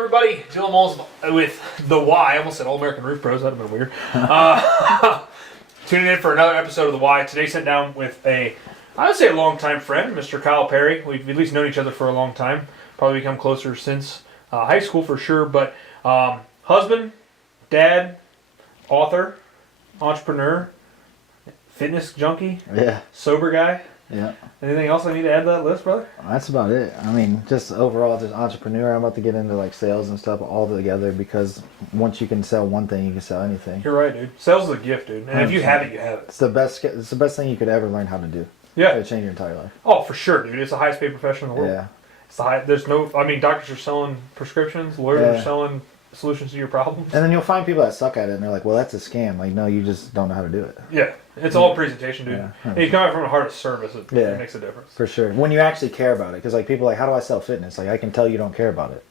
everybody? Dylan Mullins with The Y. I almost said All American Roof Pros. That would have been weird. Tuning in for another episode of The Y. Today sat down with I would say a longtime friend, Mr. Kyle Perry. We've at least known each other for a long time. Probably become closer since high school for sure. But husband, dad, author, entrepreneur, fitness junkie, sober guy. Yeah. Anything else I need to add to that list, brother? That's about it. I mean, just overall, just entrepreneur. I'm about to get into like sales and stuff all together because once you can sell one thing, you can sell anything. You're right, dude. Sales is a gift, dude. And if you have it, you have it. It's the best. It's the best thing you could ever learn how to do. Yeah. It'll change your entire life. Oh, for sure, dude. It's the highest paid profession in the world. Yeah. It's the high. There's no. I mean, doctors are selling prescriptions. Lawyers are selling solutions to your problems. And then you'll find people that suck at it, and they're like, "Well, that's a scam." Like, no, you just don't know how to do it. Yeah. It's all presentation, dude. Yeah. And you come out from a heart of service, it makes a difference. For sure. When you actually care about it. Because, like, people are like, how do I sell fitness? Like, I can tell you don't care about it.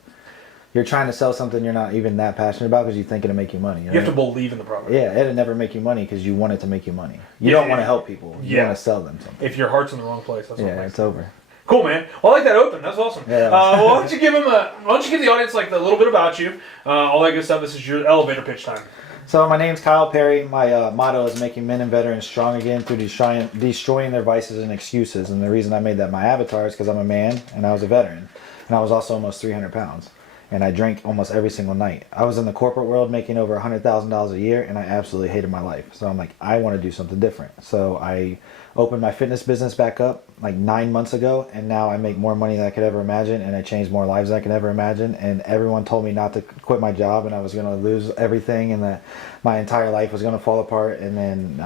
You're trying to sell something you're not even that passionate about because you think it'll make you money. You have to believe in the product. Yeah, it'll never make you money because you want it to make you money. You don't want to help people. You want to sell them something. If your heart's in the wrong place, that's what it's over. Cool, man. Well, I like that open. That's awesome. Yeah. Well, why don't you give the audience like a little bit about you, all that good stuff. This is your elevator pitch time. So my name's Kyle Perry. My motto is making men and veterans strong again through destroying their vices and excuses. And the reason I made that my avatar is because I'm a man and I was a veteran. And I was also almost 300 pounds. And I drank almost every single night. I was in the corporate world making over $100,000 a year and I absolutely hated my life. So I'm like, I want to do something different. So I opened my fitness business back up like 9 months ago, and now I make more money than I could ever imagine, and I changed more lives than I could ever imagine. And everyone told me not to quit my job and I was going to lose everything and that my entire life was going to fall apart. And then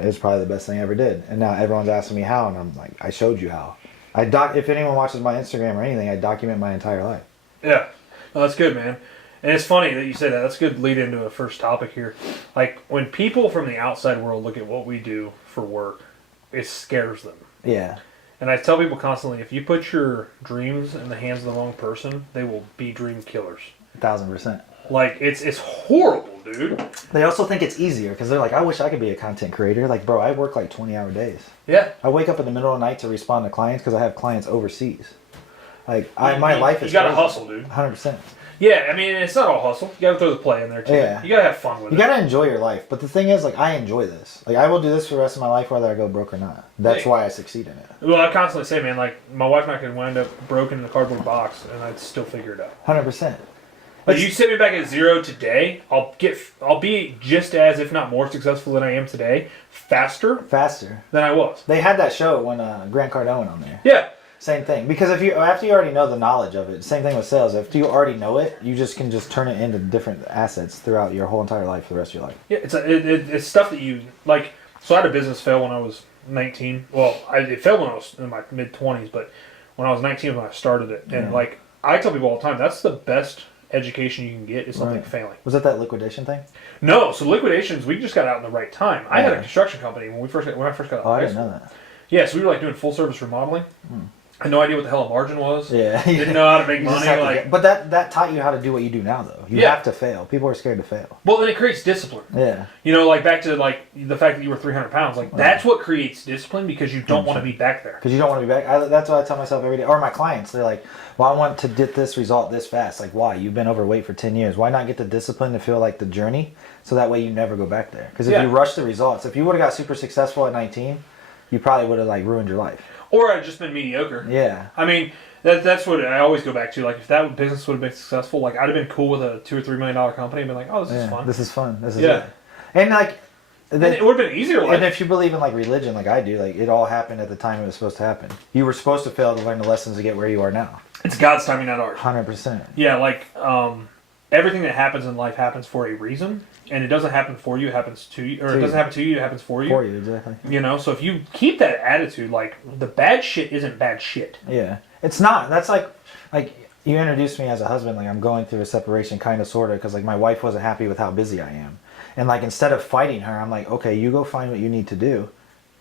it was probably the best thing I ever did. And now everyone's asking me how, and I'm like, I showed you how. If anyone watches my Instagram or anything, I document my entire life. Yeah. No, that's good, man. And it's funny that you say that. That's a good lead into a first topic here. Like, when people from the outside world look at what we do for work, it scares them. Yeah. And I tell people constantly, if you put your dreams in the hands of the wrong person, they will be dream killers. 1,000%. Like, it's horrible, dude. They also think it's easier because they're like, I wish I could be a content creator. Like, bro, I work like 20-hour days. Yeah. I wake up in the middle of the night to respond to clients because I have clients overseas. Like, my life is You gotta crazy. hustle, dude. 100%. Yeah, I mean, it's not all hustle. You gotta throw the play in there, too. Yeah. You gotta have fun with it. You gotta enjoy your life. But the thing is, like, I enjoy this. Like, I will do this for the rest of my life whether I go broke or not. That's why I succeed in it. Well, I constantly say, man, like, my wife and I could wind up broken in a cardboard box, and I'd still figure it out. 100%. Like, you sit me back at zero today, I'll be just as, if not more successful than I am today, faster than I was. They had that show when Grant Cardone went on there. Yeah. Same thing. Because after you already know the knowledge of it, same thing with sales. If you already know it, you just can turn it into different assets throughout your whole entire life for the rest of your life. Yeah, it's stuff that you, like, so I had a business fail when I was 19. Well, it failed when I was in my mid-20s, but when I was 19 when I started it. And, like, I tell people all the time, that's the best education you can get is something failing. Was that liquidation thing? No, so liquidations, we just got out in the right time. I had a construction company when I first got out of high school. I didn't know that. Yeah, so we were like doing full service remodeling. I had no idea what the hell a margin was. Yeah. Didn't know how to make money. But that taught you how to do what you do now, though. You have to fail. People are scared to fail. Well, and it creates discipline. Yeah. You know, like back to like the fact that you were 300 pounds. Like that's what creates discipline because you don't want to be back there. Because you don't want to be back. That's what I tell myself every day. Or my clients, they're like, well, I want to get this result this fast. Like, why? You've been overweight for 10 years. Why not get the discipline to feel like the journey so that way you never go back there? Because if you rush the results, if you would have got super successful at 19, you probably would have like ruined your life. Or I'd just been mediocre. Yeah. I mean, that's what I always go back to. Like, if that business would have been successful, like, I'd have been cool with a $2 or $3 million company and been like, oh, this is fun. This is fun. This is it. And, like... And it would have been easier. And if you believe in, like, religion like I do, like, it all happened at the time it was supposed to happen. You were supposed to fail to learn the lessons to get where you are now. It's God's timing, not ours. 100%. Yeah, like, everything that happens in life happens for a reason. And it doesn't happen for you, it happens to you. Or it doesn't happen to you, it happens for you. For you, exactly. You know, so if you keep that attitude, like, the bad shit isn't bad shit. Yeah. It's not. That's like you introduced me as a husband. Like, I'm going through a separation, kind of, sort of, because, like, my wife wasn't happy with how busy I am. And, like, instead of fighting her, I'm like, okay, you go find what you need to do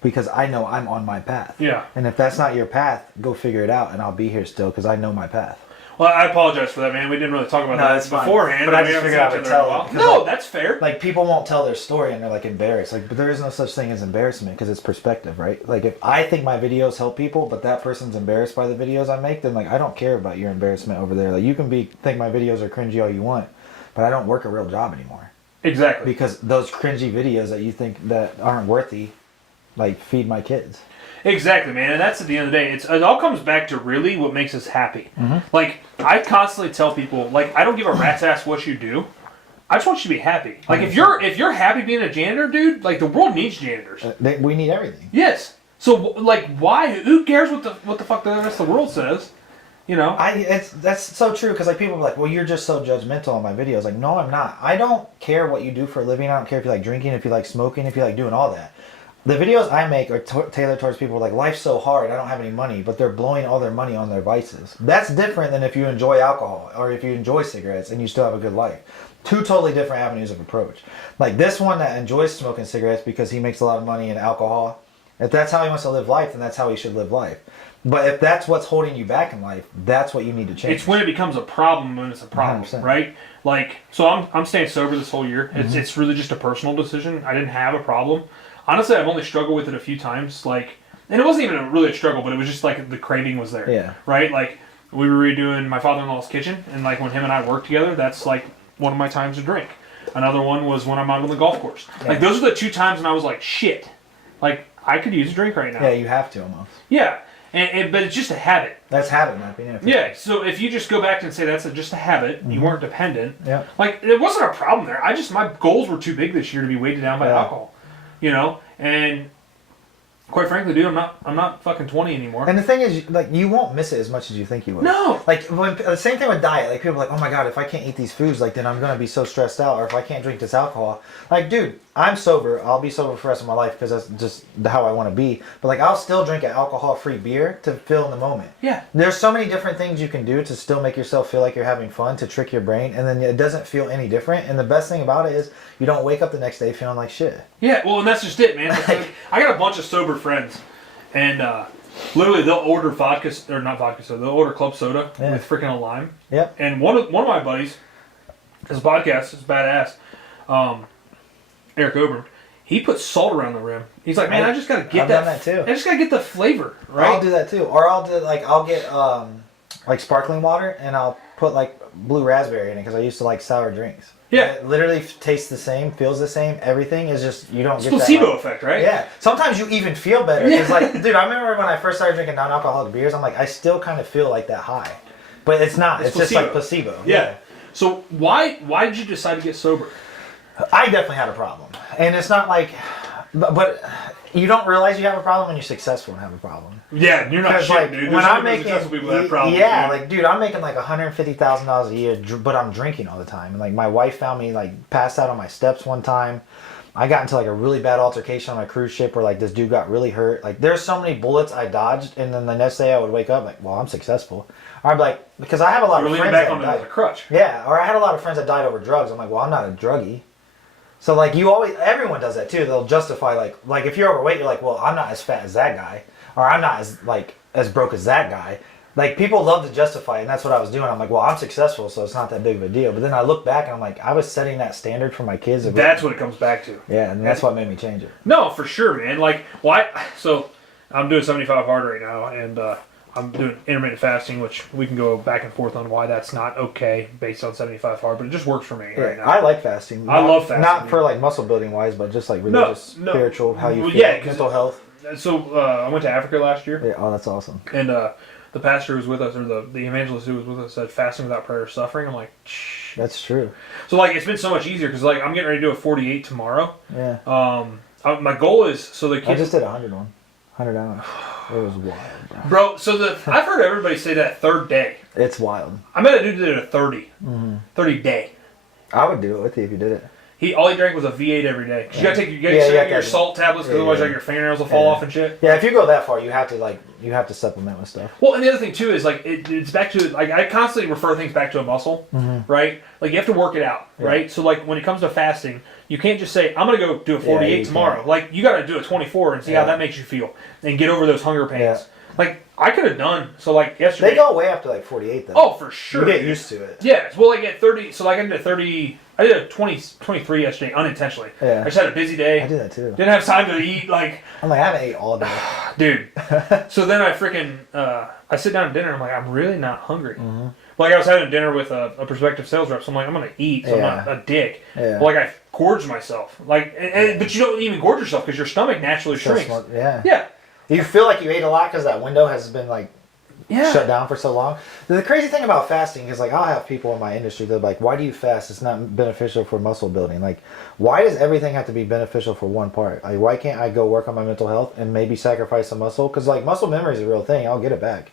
because I know I'm on my path. Yeah. And if that's not your path, go figure it out, and I'll be here still because I know my path. Well, I apologize for that, man. We didn't really talk about that beforehand. But I we just haven't figured I seen would each other in a tell while. it. No, Like, that's fair. like people won't tell their story and they're like embarrassed. Like, but there is no such thing as embarrassment because it's perspective, right? Like if I think my videos help people, but that person's embarrassed by the videos I make, then like I don't care about your embarrassment over there. Like you can think my videos are cringy all you want, but I don't work a real job anymore. Exactly. Because those cringy videos that you think that aren't worthy, like feed my kids. Exactly, man. And that's at the end of the day. It all comes back to really what makes us happy. Mm-hmm. Like, I constantly tell people, like, I don't give a rat's ass what you do. I just want you to be happy. Like, if you're happy being a janitor, dude, like, the world needs janitors. We need everything. Yes. So, like, why? Who cares what the fuck the rest of the world says? You know? That's so true because like people are like, well, you're just so judgmental on my videos. Like, no, I'm not. I don't care what you do for a living. I don't care if you like drinking, if you like smoking, if you like doing all that. The videos I make are tailored towards people like, life's so hard, I don't have any money, but they're blowing all their money on their vices. That's different than if you enjoy alcohol or if you enjoy cigarettes and you still have a good life. Two totally different avenues of approach. Like this one that enjoys smoking cigarettes because he makes a lot of money in alcohol. If that's how he wants to live life, then that's how he should live life. But if that's what's holding you back in life, that's what you need to change. It's when it becomes a problem when it's a problem, 100%. right? Like, so I'm staying sober this whole year. Mm-hmm. It's really just a personal decision. I didn't have a problem. Honestly, I've only struggled with it a few times. Like, and it wasn't even really a struggle, but it was just like the craving was there. Yeah. Right? Like, we were redoing my father-in-law's kitchen, and like when him and I worked together, that's like one of my times to drink. Another one was when I'm out on the golf course. Yeah. Like, those are the two times when I was like, shit. Like, I could use a drink right now. Yeah, you have to almost. Yeah. But it's just a habit. That's habit, in my opinion. Yeah, so if you just go back and say that's just a habit, you weren't dependent. Yeah. Like, there wasn't a problem there. My goals were too big this year to be weighted down by alcohol. You know? And quite frankly, dude, I'm not fucking 20 anymore. And the thing is, like, you won't miss it as much as you think you will. No. Like, when the same thing with diet. Like, people are like, oh my god, if I can't eat these foods, like, then I'm gonna be so stressed out. Or if I can't drink this alcohol, like, dude, I'm sober. I'll be sober for the rest of my life because that's just how I want to be. But like, I'll still drink an alcohol-free beer to feel in the moment. Yeah. There's so many different things you can do to still make yourself feel like you're having fun, to trick your brain, and then it doesn't feel any different. And the best thing about it is you don't wake up the next day feeling like shit. Yeah, well, and that's just it, man. Like, I got a bunch of sober friends, and literally they'll order vodka, or not vodka soda, they'll order club soda with freaking a lime. Yep. And one of my buddies, his podcast is badass, Eric Ober, he puts salt around the rim. He's like, man, I just gotta get I've done that too. I just gotta get the flavor, right? I'll do that too. Or I'll get like sparkling water and I'll put like blue raspberry in it because I used to like sour drinks. Yeah. It literally tastes the same, feels the same. Everything is just, you don't It's get that. placebo Like, effect, right? yeah. Sometimes you even feel better. It's like, dude, I remember when I first started drinking non-alcoholic beers, I'm like, I still kind of feel like that high. But it's not. It's just like placebo. Yeah. So why did you decide to get sober? I definitely had a problem. And it's not like, but you don't realize you have a problem when you're successful and have a problem. Yeah, you're not shit, like, dude. when I'm making making, people that have problems. yeah, like, dude, I'm making like $150,000 a year, but I'm drinking all the time. And like, my wife found me like passed out on my steps one time. I got into like a really bad altercation on my cruise ship where like this dude got really hurt. Like, there's so many bullets I dodged, and then the next day I would wake up like, well, I'm successful. Or I'd be like, because I have a lot You're of leaning friends back on that it as a crutch. Yeah, or I had a lot of friends that died over drugs. I'm like, well, I'm not a druggie. So like, everyone does that too. They'll justify like if you're overweight, you're like, well, I'm not as fat as that guy, or I'm not as broke as that guy. Like, people love to justify it, and that's what I was doing. I'm like, well, I'm successful, so it's not that big of a deal. But then I look back and I'm like, I was setting that standard for my kids. That's what it comes back to. Yeah, and that's what made me change it. No, for sure, man. Like, so I'm doing 75 hard right now, and I'm doing intermittent fasting, which we can go back and forth on why that's not okay based on 75 hard, but it just works for me right now. I like fasting. I love fasting. Not for like muscle building wise, but just like religious, spiritual, how you feel, mental health. So I went to Africa last year. Yeah, oh, that's awesome. And the pastor who was with us, or the evangelist who was with us, said fasting without prayer is suffering. I'm like, shh. That's true. So like, it's been so much easier because like I'm getting ready to do a 48 tomorrow. Yeah. My goal is so the kids. I just did 100 hours. It was wild, bro. So I've heard everybody say that third day. It's wild. I met a dude that did a 30, 30 day. I would do it with you if you did it. All he drank was a V8 every day. 'Cause you gotta take your salt tablets, because otherwise like your fingernails will fall off and shit. Yeah, if you go that far, you have to supplement with stuff. Well, and the other thing too is like it's back to like I constantly refer things back to a muscle, right? Like you have to work it out, right? So like when it comes to fasting, you can't just say I'm gonna go do a 48 tomorrow. Like you gotta do a 24 and see how that makes you feel, and get over those hunger pains. Like, I could have done, so like yesterday. They go way up to like 48 though. Oh, for sure. You get used to it. Yeah, well, like at 30, so like I did a 30, I did a 23 yesterday unintentionally. Yeah. I just had a busy day. I did that too. Didn't have time to eat, like. I'm like, I haven't ate all day. Dude. So then I freaking, I sit down at dinner, I'm like, I'm really not hungry. Mm-hmm. Like I was having dinner with a prospective sales rep, so I'm like, I'm going to eat, so I'm not a dick. Yeah. But like I gorged myself. Like, but you don't even gorge yourself because your stomach naturally shrinks. Yeah. Yeah. You feel like you ate a lot because that window has been like shut down for so long. The crazy thing about fasting is like I'll have people in my industry that are like, why do you fast? It's not beneficial for muscle building. Like, why does everything have to be beneficial for one part? Like, why can't I go work on my mental health and maybe sacrifice some muscle? Because like muscle memory is a real thing. I'll get it back.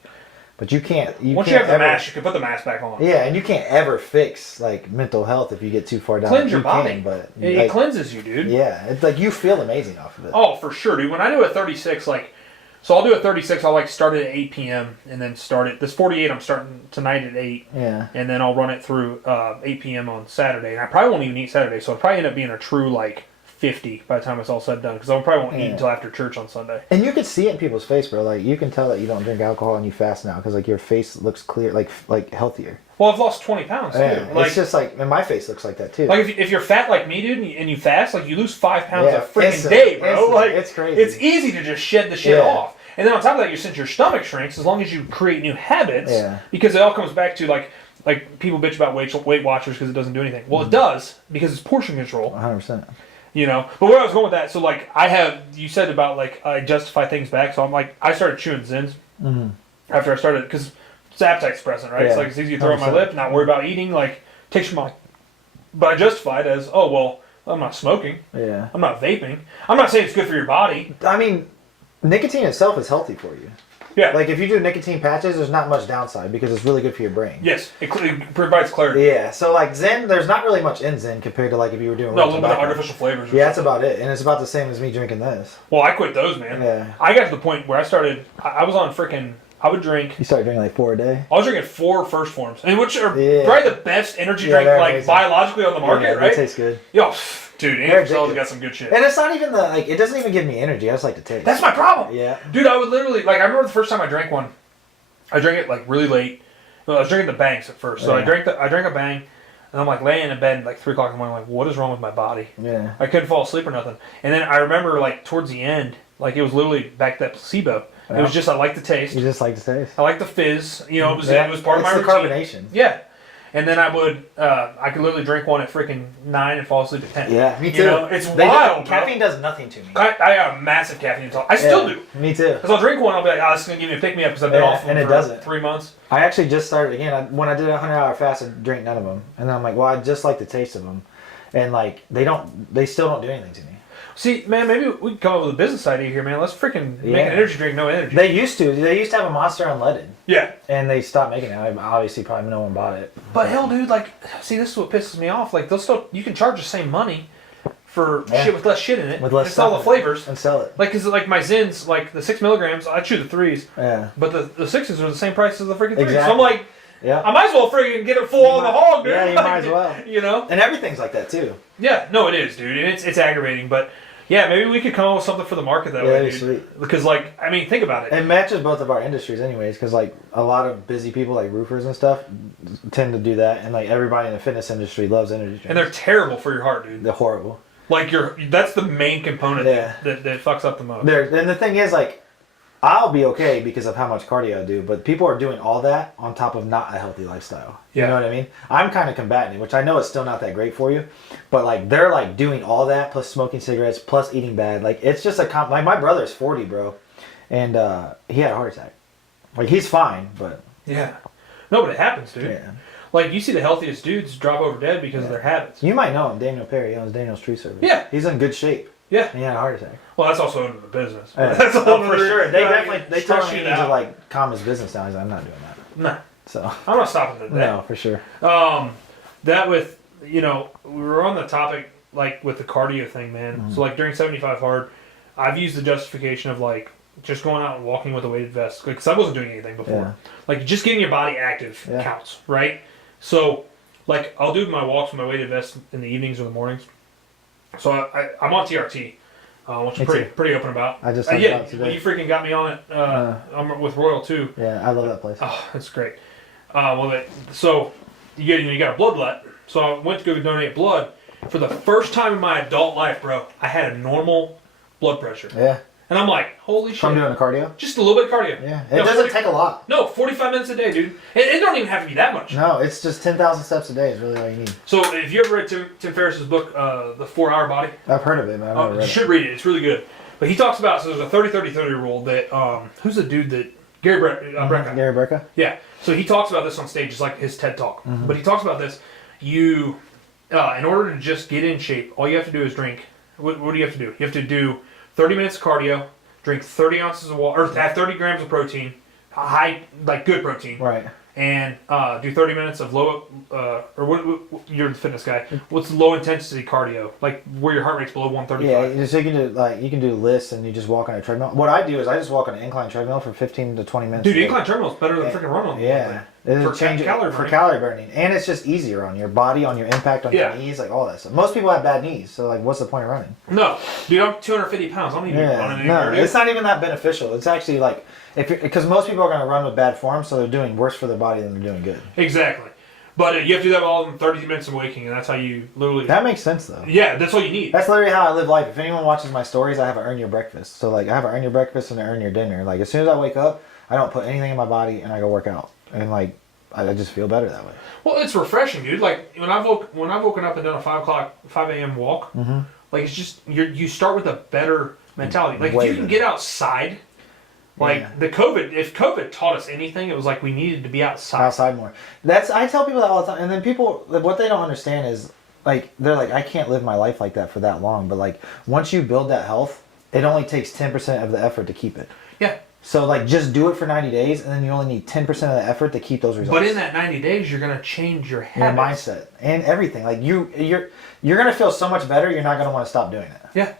But you can't. Once you have the mask, you can put the mask back on. Yeah, and you can't ever fix like mental health if you get too far down. Cleanse your body, but it cleanses you, dude. Yeah, it's like you feel amazing off of it. Oh, for sure, dude. When I do a 36, like, so I'll do a 36. I'll like start it at 8 p.m. and then start it. This 48, I'm starting tonight at 8. Yeah. And then I'll run it through 8 p.m. on Saturday, and I probably won't even eat Saturday, so it'll probably end up being a true like 50 by the time it's all said and done, because I probably won't eat until after church on Sunday. And you can see it in people's face, bro. Like you can tell that you don't drink alcohol and you fast now, because like your face looks clear, like healthier. Well, I've lost 20 pounds too. Yeah, Like, it's just like, and my face looks like that too. Like if you're fat like me, dude, and you fast, like you lose 5 pounds a freaking instantly, day, bro. instantly. Like It's crazy. It's easy to just shed the shit off. And then on top of that, since your stomach shrinks, as long as you create new habits, because it all comes back to like people bitch about Weight Watchers because it doesn't do anything. Well, it does, because it's portion control. 100%. You know, but where I was going with that, so like you said about like I justify things back, so I'm like I started chewing Zins after I started, because it's appetite suppressant, right? It's like it's easy to throw on my lip, not worry about eating, like takes your mind. But I justified as, oh well, I'm not smoking, I'm not vaping. I'm not saying it's good for your body. I mean, nicotine itself is healthy for you. Yeah. Like if you do nicotine patches, there's not much downside because it's really good for your brain. Yes, it provides clarity. Yeah. So like Zen, there's not really much in Zen compared to like if you were doing a little bit of artificial flavors. Yeah, that's about it, and it's about the same as me drinking this. Well, I quit those, man. Yeah. I got to the point where I started. I was on freaking. I would drink. You started drinking like 4 a day. I was drinking 4 First Forms, and which are probably the best energy drink like amazing. Biologically on the market, right? They taste good. Yo, dude, Angel's got some good shit. And it's not even like it doesn't even give me energy. I just like the taste. That's my problem. Yeah. Dude, I would literally I remember the first time I drank one. I drank it like really late. Well, I was drinking the Bangs at first, so I drank a Bang, and I'm like laying in bed like 3 o'clock in the morning, like what is wrong with my body? Yeah. I couldn't fall asleep or nothing. And then I remember like towards the end, like it was literally back to that placebo. Yeah. It was just I like the taste. You just like the taste. I like the fizz. You know, it was part of my routine. Carbonation. Yeah. And then I could literally drink one at freaking 9 and fall asleep at 10. Yeah, me too. You know, it's wild. Caffeine does nothing to me. I got a massive caffeine intolerance. I still do. Me too. Because I'll drink one, I'll be like, oh, this is going to give me a pick-me-up because I've been off and it for doesn't. 3 months. I actually just started again. When I did a 100-hour fast, I drank none of them. And then I'm like, well, I just like the taste of them. And like, they still don't do anything to me. See, man, maybe we can come up with a business idea here, man. Let's freaking make an energy drink, no energy. They used to have a Monster Unleaded. Yeah. And they stopped making it. Obviously, probably no one bought it. But hell, dude, like, see, this is what pisses me off. Like, you can charge the same money for shit with less shit in it. With less stuff. All the flavors. And sell it. Like, because like my Zins, like the 6 milligrams, I chew the 3s. Yeah. But the 6s are the same price as the freaking 3s. Exactly. So I'm like, I might as well freaking get it full on the hog, dude. Yeah, you might as well. You know? And everything's like that, too. Yeah, no, it is, dude. And it's aggravating, but... Yeah, maybe we could come up with something for the market that way, dude. Sweet. Because, like, I mean, think about it. It matches both of our industries anyways, because, like, a lot of busy people, like roofers and stuff, tend to do that. And, like, everybody in the fitness industry loves energy drinks. And they're terrible for your heart, dude. They're horrible. Like, that's the main component that fucks up the most. And the thing is, like, I'll be okay because of how much cardio I do, but people are doing all that on top of not a healthy lifestyle. You know what I mean? I'm kind of combating it, which I know it's still not that great for you, but like they're like doing all that plus smoking cigarettes plus eating bad. Like it's just like my brother's 40, bro, and he had a heart attack. Like he's fine, but no, but it happens, dude. Yeah. Like you see the healthiest dudes drop over dead because of their habits. You might know him, Daniel Perry. He owns Daniel's Tree Service. Yeah, he's in good shape. Yeah, and he had a heart attack. Well, that's also under the business. Yeah. That's all for sure. They definitely told me to like calm his business down. He's like, I'm not doing that. Nah. So I'm not stopping at that. No, for sure. That with we were on the topic like with the cardio thing, man. Mm-hmm. So like during 75 hard, I've used the justification of like just going out and walking with a weighted vest because I wasn't doing anything before. Yeah. Like just getting your body active counts, right? So like I'll do my walks with my weighted vest in the evenings or the mornings. So I'm on TRT, which Me I'm pretty too. pretty open about. I just talked yeah, about it today. you freaking got me on it. I'm with Royal too. Yeah, I love that place. Oh, that's great. So you got a bloodlet. So I went to go donate blood. For the first time in my adult life, bro, I had a normal blood pressure. Yeah. And I'm like, holy shit. From doing the cardio? Just a little bit of cardio. Yeah. It doesn't take a lot. No, 45 minutes a day, dude. It don't even have to be that much. No, it's just 10,000 steps a day is really all you need. So if you ever read Tim Ferriss's book, The 4 Hour Body, I've heard of it, but I've never read you it. should read it. It's really good. But he talks about, so there's a 30-30-30 rule that, who's the dude that, Gary Brecka. Gary Brecka? Yeah. So he talks about this on stage, it's like his TED Talk. Mm-hmm. But he talks about this. In order to just get in shape, all you have to do is drink. What do you have to do? You have to do 30 minutes of cardio, drink 30 ounces of water, or have 30 grams of protein, good protein. Right. And do 30 minutes of low, you're the fitness guy. What's low intensity cardio? Like where your heart rate's below 135. Yeah, so you can do lifts and you just walk on a treadmill. What I do is I just walk on an incline treadmill for 15 to 20 minutes. Dude, incline treadmill is better than freaking run on. Yeah. For calorie burning. And it's just easier on your body, on your impact, on your knees, like all that stuff. Most people have bad knees, so like what's the point of running? No. Dude, I'm 250 pounds. I don't even run anymore. No, it's not even that beneficial. It's actually like, because most people are going to run with bad form, so they're doing worse for their body than they're doing good. Exactly. But you have to do that all in 30 minutes of waking, and that's how you literally... That makes sense, though. Yeah, that's all you need. That's literally how I live life. If anyone watches my stories, I have an earn your breakfast. So, like, I have an earn your breakfast and an earn your dinner. Like, as soon as I wake up, I don't put anything in my body, and I go work out. And, like, I just feel better that way. Well, it's refreshing, dude. Like, when I've woken up and done a 5 a.m. walk, like, it's just... You start with a better mentality. Like, if you can get outside... Like if COVID taught us anything, it was like we needed to be outside more. I tell people that all the time, and then people, what they don't understand is, like, they're like, I can't live my life like that for that long. But like, once you build that health, it only takes 10% of the effort to keep it. Yeah. So like, just do it for 90 days, and then you only need 10% of the effort to keep those results. But in that 90 days, you're gonna change your habits, your mindset, and everything. Like you're gonna feel so much better. You're not gonna want to stop doing it. Yeah.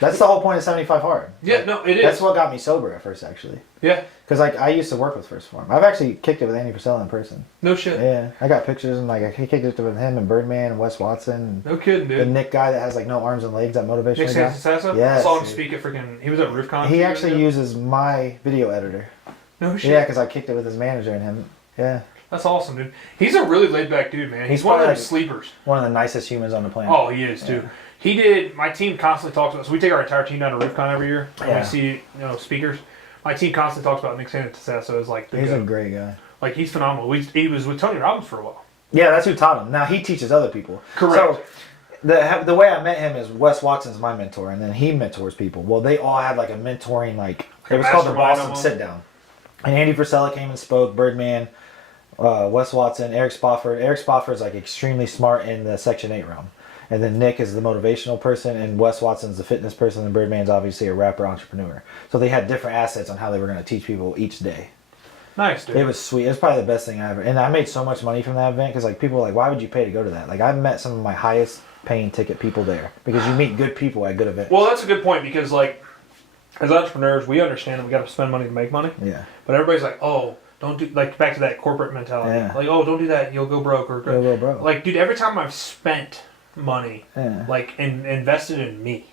That's the whole point of 75 Hard. Yeah, no, it is. That's what got me sober at first, actually. Yeah. Because like I used to work with First Form. I've actually kicked it with Andy Purcell in person. No shit. Yeah, I got pictures and like I kicked it with him and Birdman and Wes Watson. No kidding, dude. The Nick guy that has like no arms and legs, that motivational Nick guy. Sasso? Yeah. I saw him speak at freaking. He was at RoofCon. He actually uses my video editor. No shit. Yeah, because I kicked it with his manager and him. Yeah. That's awesome, dude. He's a really laid back dude, man. He's one of those sleepers. One of the nicest humans on the planet. Oh, he is too. He did. My team constantly talks about. So we take our entire team down to RoofCon every year. And we see speakers. My team constantly talks about Nick Sasso as like the He's a great guy. Like he's phenomenal. He was with Tony Robbins for a while. Yeah, that's who taught him. Now he teaches other people. Correct. So the way I met him is Wes Watson's my mentor, and then he mentors people. Well, they all had like a mentoring it was called the Boston Sit Down. And Andy Frisella came and spoke. Birdman, Wes Watson, Eric Spofford. Eric Spofford is like extremely smart in the Section 8 realm. And then Nick is the motivational person, and Wes Watson's the fitness person, and Birdman's obviously a rapper entrepreneur. So they had different assets on how they were going to teach people each day. Nice, dude. It was sweet. It was probably the best thing I ever. And I made so much money from that event because like people were like, why would you pay to go to that? Like I've met some of my highest paying ticket people there because you meet good people at good events. Well, that's a good point because like as entrepreneurs, we understand that we got to spend money to make money. Yeah. But everybody's like, oh, don't do like back to that corporate mentality. Yeah. Like, oh, don't do that. You'll go broke or you'll go broke. Like, dude, every time I've spent money, like invested in me.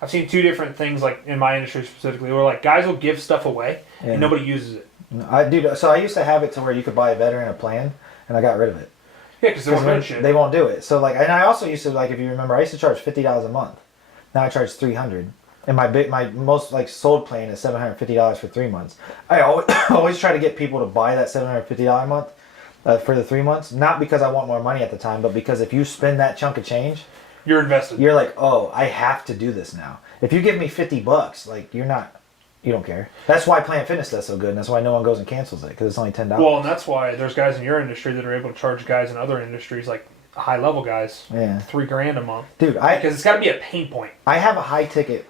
I've seen two different things, like in my industry specifically, where like guys will give stuff away and nobody uses it. So I used to have it to where you could buy a veteran a plan, and I got rid of it. Yeah, because they won't do shit. They won't do it. So like, and I also used to like, if you remember, I used to charge $50 a month. Now I charge $300, and my most like sold plan is $750 for 3 months. I always try to get people to buy that $750 a month for the 3 months, not because I want more money at the time, but because if you spend that chunk of change. You're invested. You're like, oh, I have to do this now. If you give me $50, like you don't care. That's why Planet Fitness does so good, and that's why no one goes and cancels it because it's only $10. Well, and that's why there's guys in your industry that are able to charge guys in other industries like high level guys. Yeah. $3,000 a month. Dude, because it's got to be a pain point. I have a high ticket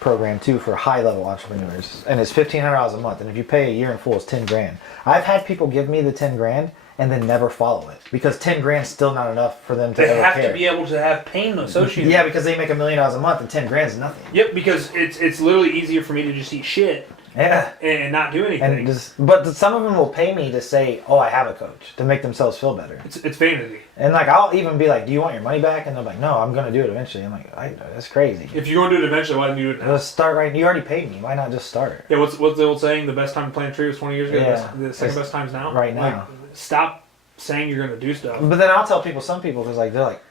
program too for high level entrepreneurs, and it's $1,500 a month. And if you pay a year in full, it's $10,000. I've had people give me the $10,000 and then never follow it because $10,000 is still not enough for them to. They have care. to be able to have pain associated. Yeah, because they make $1 million a month and $10,000 is nothing. Yep, because it's literally easier for me to just eat shit. Yeah. And not do anything. But some of them will pay me to say, "Oh, I have a coach," to make themselves feel better. It's vanity. And like I'll even be like, "Do you want your money back?" And they're like, "No, I'm gonna do it eventually." I'm like, "That's crazy." If you're going to do it eventually, why don't you do it now? Let's start right. You already paid me. Why not just start? Yeah, what's the old saying? The best time to plant a tree was 20 years ago. Yeah. The second best time's now. Right now. Like, stop saying you're going to do stuff. But then I'll tell people, some people, because like they're like,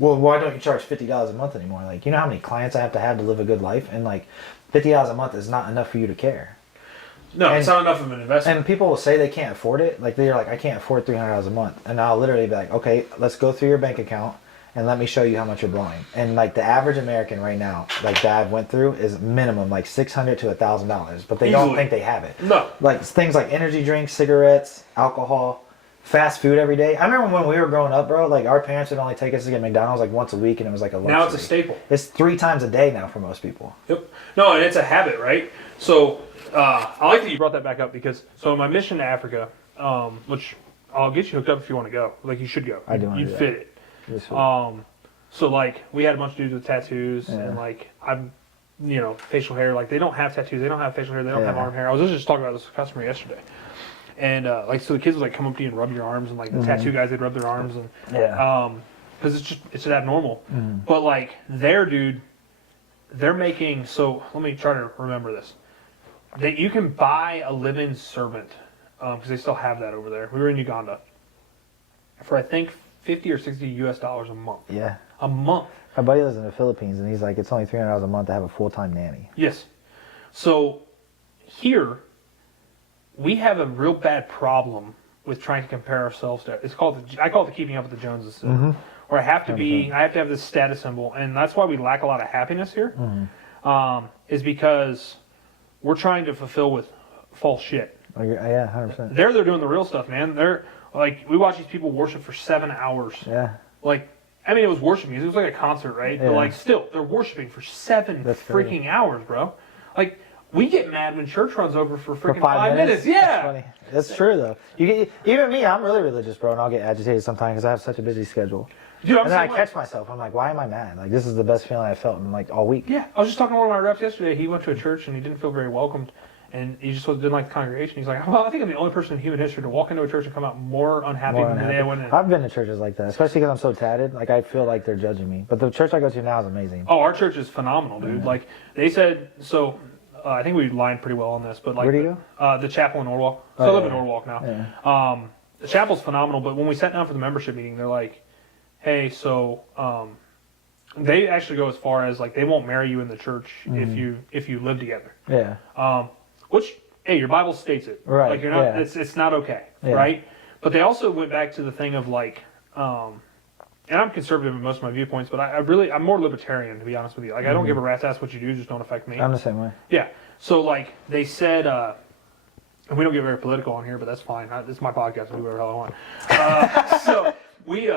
"Well, why don't you charge $50 a month anymore?" Like, you know how many clients I have to live a good life, and like, $50 a month is not enough for you to care. No, it's not enough of an investment. And people will say they can't afford it. Like they're like, "I can't afford $300 a month," and I'll literally be like, "Okay, let's go through your bank account and let me show you how much you're blowing." And like the average American right now, like that I've went through, is minimum like $600 to $1,000, but they don't think they have it. No. Like things like energy drinks, cigarettes, alcohol, fast food every day. I remember when we were growing up, bro. Like our parents would only take us to get McDonald's like once a week, and it was like a luxury. Now it's a staple. It's 3 times a day now for most people. Yep. No, and it's a habit, right? So I like that you brought that back up because my mission to Africa, which I'll get you hooked up if you want to go. Like you should go. I do want to do You'd that. fit it. So like we had a bunch of dudes with tattoos and like I'm, facial hair. Like they don't have tattoos. They don't have facial hair. They don't have arm hair. I was just talking about this with a customer yesterday. And so the kids would like come up to you and rub your arms, and like the tattoo guys, they'd rub their arms, and because it's abnormal. But like they're making. So let me try to remember this. That you can buy a live-in servant because they still have that over there. We were in Uganda for I think $50 or $60 a month. Yeah. A month. My buddy lives in the Philippines, and he's like, it's only $300 a month to have a full-time nanny. Yes. So here we have a real bad problem with trying to compare ourselves to. I call it the keeping up with the Joneses syndrome, where I have to have this status symbol, and that's why we lack a lot of happiness here. Is because we're trying to fulfill with false shit. Oh, yeah, 100%. They're doing the real stuff, man. They're like, we watch these people worship for 7 hours. Yeah. Like, I mean, it was worship music. It was like a concert, right? Yeah. But like, still, they're worshiping for 7 freaking hours, bro. Like, we get mad when church runs over for freaking 5 minutes. Yeah. That's funny. That's true, though. Even me, I'm really religious, bro, and I'll get agitated sometimes because I have such a busy schedule. Dude, and then I catch myself. I'm like, why am I mad? Like, this is the best feeling I've felt in like all week. Yeah. I was just talking to one of my reps yesterday. He went to a church and he didn't feel very welcomed. And he just didn't like the congregation. He's like, well, I think I'm the only person in human history to walk into a church and come out more unhappy than the day I went in. I've been to churches like that, especially because I'm so tatted. Like, I feel like they're judging me. But the church I go to now is amazing. Oh, our church is phenomenal, dude. Like, they said, so I think we lined pretty well on this. But like, where do you go? The chapel in Norwalk. So I live in Norwalk now. Yeah. The chapel's phenomenal, but when we sat down for the membership meeting, they're like, hey, so they actually go as far as like they won't marry you in the church if you live together. Yeah. Which, hey, your Bible states it. Right. Like you're not. Yeah. It's not okay. Yeah. Right. But they also went back to the thing of like, and I'm conservative in most of my viewpoints, but I'm more libertarian, to be honest with you. Like I don't give a rat's ass what you do, just don't affect me. I'm the same way. Yeah. So like they said, and we don't get very political on here, but that's fine. This is my podcast. I do whatever the hell I want. So we.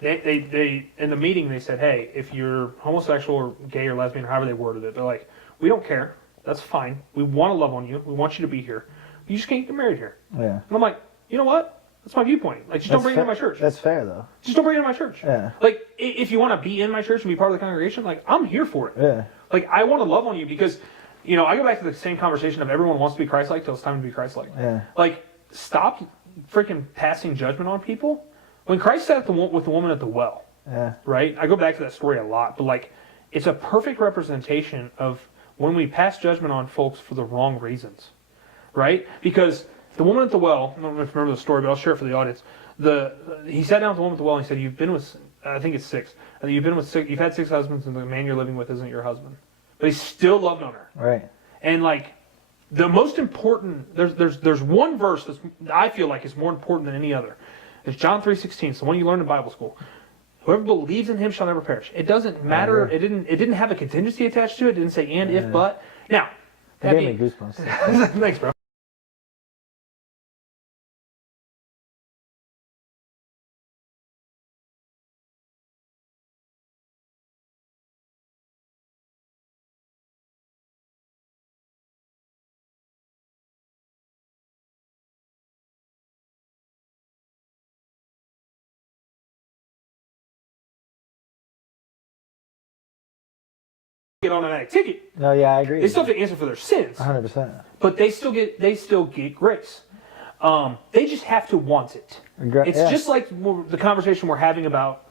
They in the meeting they said, hey, if you're homosexual or gay or lesbian or however they worded it, they're like, we don't care. That's fine. We want to love on you. We want you to be here. You just can't get married here. Yeah. And I'm like, you know what? That's my viewpoint. Like, just don't bring it into my church. That's fair, though. Just don't bring it into my church. Yeah. Like, if you want to be in my church and be part of the congregation, like, I'm here for it. Yeah. Like, I want to love on you because, I go back to the same conversation of everyone wants to be Christ-like till it's time to be Christ-like. Yeah. Like, stop freaking passing judgment on people. When Christ sat with the woman at the well, right? I go back to that story a lot, but like, it's a perfect representation of when we pass judgment on folks for the wrong reasons, right? Because the woman at the well, I don't know if you remember the story, but I'll share it for the audience. He sat down with the woman at the well and he said, you've been with, I think it's 6, and you've had 6 husbands and the man you're living with isn't your husband. But he still loved on her. Right. And like, the most important, there's one verse that I feel like is more important than any other. It's John 3:16, it's the one you learned in Bible school. Whoever believes in him shall never perish. It doesn't matter. It didn't have a contingency attached to it. It didn't say and, if, but. Now. It gave me goosebumps. Thanks, bro. get on an ticket. No, yeah, I agree. They still have to answer for their sins. 100%. But they still get grace. They just have to want it. It's just like the conversation we're having about,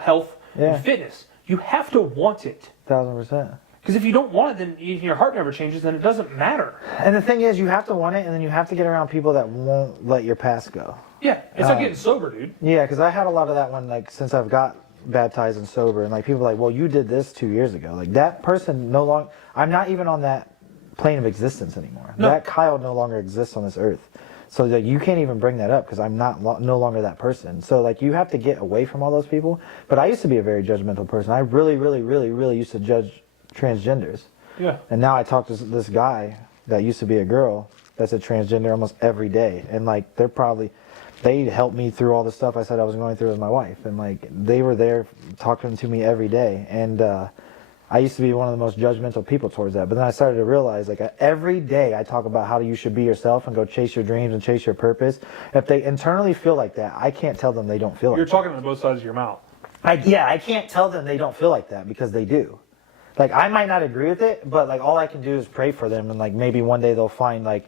health and fitness. You have to want it. 1,000%. Because if you don't want it, then your heart never changes, then it doesn't matter. And the thing is, you have to want it, and then you have to get around people that won't let your past go. Yeah, it's like getting sober, dude. Yeah, because I had a lot of that since I've got baptized and sober, and people are like, well, you did this 2 years ago. Like, that person no longer, I'm not even on that plane of existence anymore. No. That Kyle no longer exists on this earth. So you can't even bring that up because I'm no longer that person. So you have to get away from all those people. But I used to be a very judgmental person. I really, really, really, really used to judge transgenders. Yeah. And now I talk to this guy that used to be a girl that's a transgender almost every day. And they helped me through all the stuff I said I was going through with my wife. And they were there talking to me every day. And I used to be one of the most judgmental people towards that. But then I started to realize every day I talk about how you should be yourself and go chase your dreams and chase your purpose. If they internally feel like that, I can't tell them they don't feel like that. You're talking on both sides of your mouth. I can't tell them they don't feel like that because they do. I might not agree with it, but all I can do is pray for them, and maybe one day they'll find their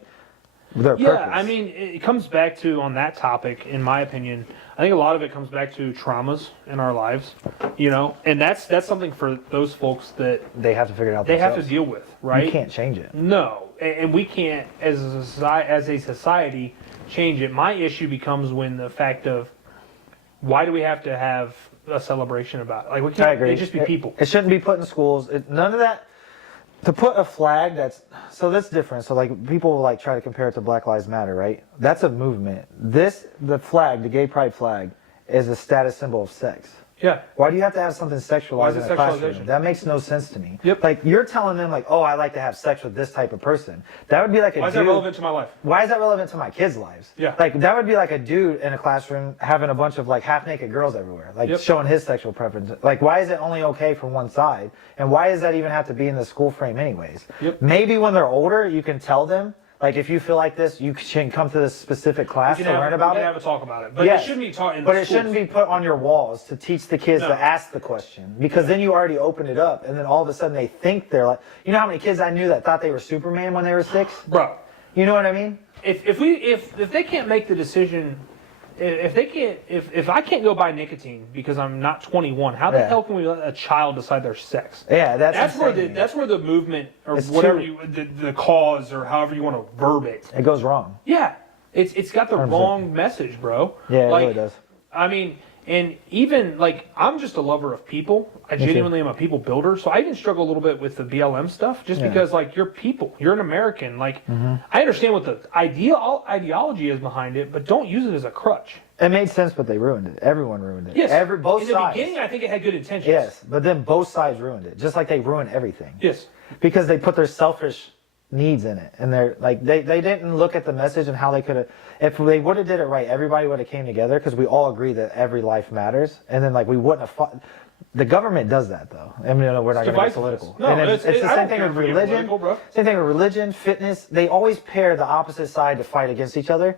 purpose. Yeah, I mean, it comes back to, on that topic, in my opinion, I think a lot of it comes back to traumas in our lives, and that's something for those folks that they have to figure it out. They have to deal with, right? You can't change it. No, and we can't, as a society, change it. My issue becomes when the fact of, why do we have to have a celebration about it? We can't. I agree. They just be people. It shouldn't be put in schools. None of that. To put a flag that's different. So people try to compare it to Black Lives Matter, right? That's a movement. The flag, the gay pride flag, is a status symbol of sex. Yeah. Why do you have to have something sexualized in a classroom? That makes no sense to me. Yep. You're telling them oh, I like to have sex with this type of person. That would be like a dude. Why is that relevant to my life? Why is that relevant to my kids' lives? Yeah. That would be like a dude in a classroom having a bunch of half-naked girls everywhere, showing his sexual preference. Why is it only okay for one side? And why does that even have to be in the school frame anyways? Yep. Maybe when they're older, you can tell them, if you feel like this, you can come to this specific class to learn about it. We can have a talk about it. But it shouldn't be taught in the schools. But it shouldn't be put on your walls to teach the kids to ask the question. Because then you already open it up, and then all of a sudden they think they're you know how many kids I knew that thought they were Superman when they were 6? Bro. You know what I mean? If they can't make the decision, if I can't go buy nicotine because I'm not 21, how the hell can we let a child decide their sex? Yeah, that's where the movement or whatever the cause or however you want to verb it. It goes wrong. Yeah, it's got the 100%. Wrong message, bro. Yeah, it really does. I mean, and even I'm just a lover of people. I genuinely am a people builder, so I even struggle a little bit with the BLM stuff, just because you're people, you're an American. I understand what the ideology is behind it, but don't use it as a crutch. It made sense, but they ruined it. Everyone ruined it. Yes. Both sides. In the beginning, I think it had good intentions. Yes, but then both sides ruined it, just like they ruined everything. Yes. Because they put their selfish needs in it, and they didn't look at the message and how they could have. If they would have did it right, everybody would have came together because we all agree that every life matters, and then we wouldn't have fought. The government does that though. I mean, we're not going to get political. No, and it's the same thing with religion. Same thing with religion, fitness. They always pair the opposite side to fight against each other,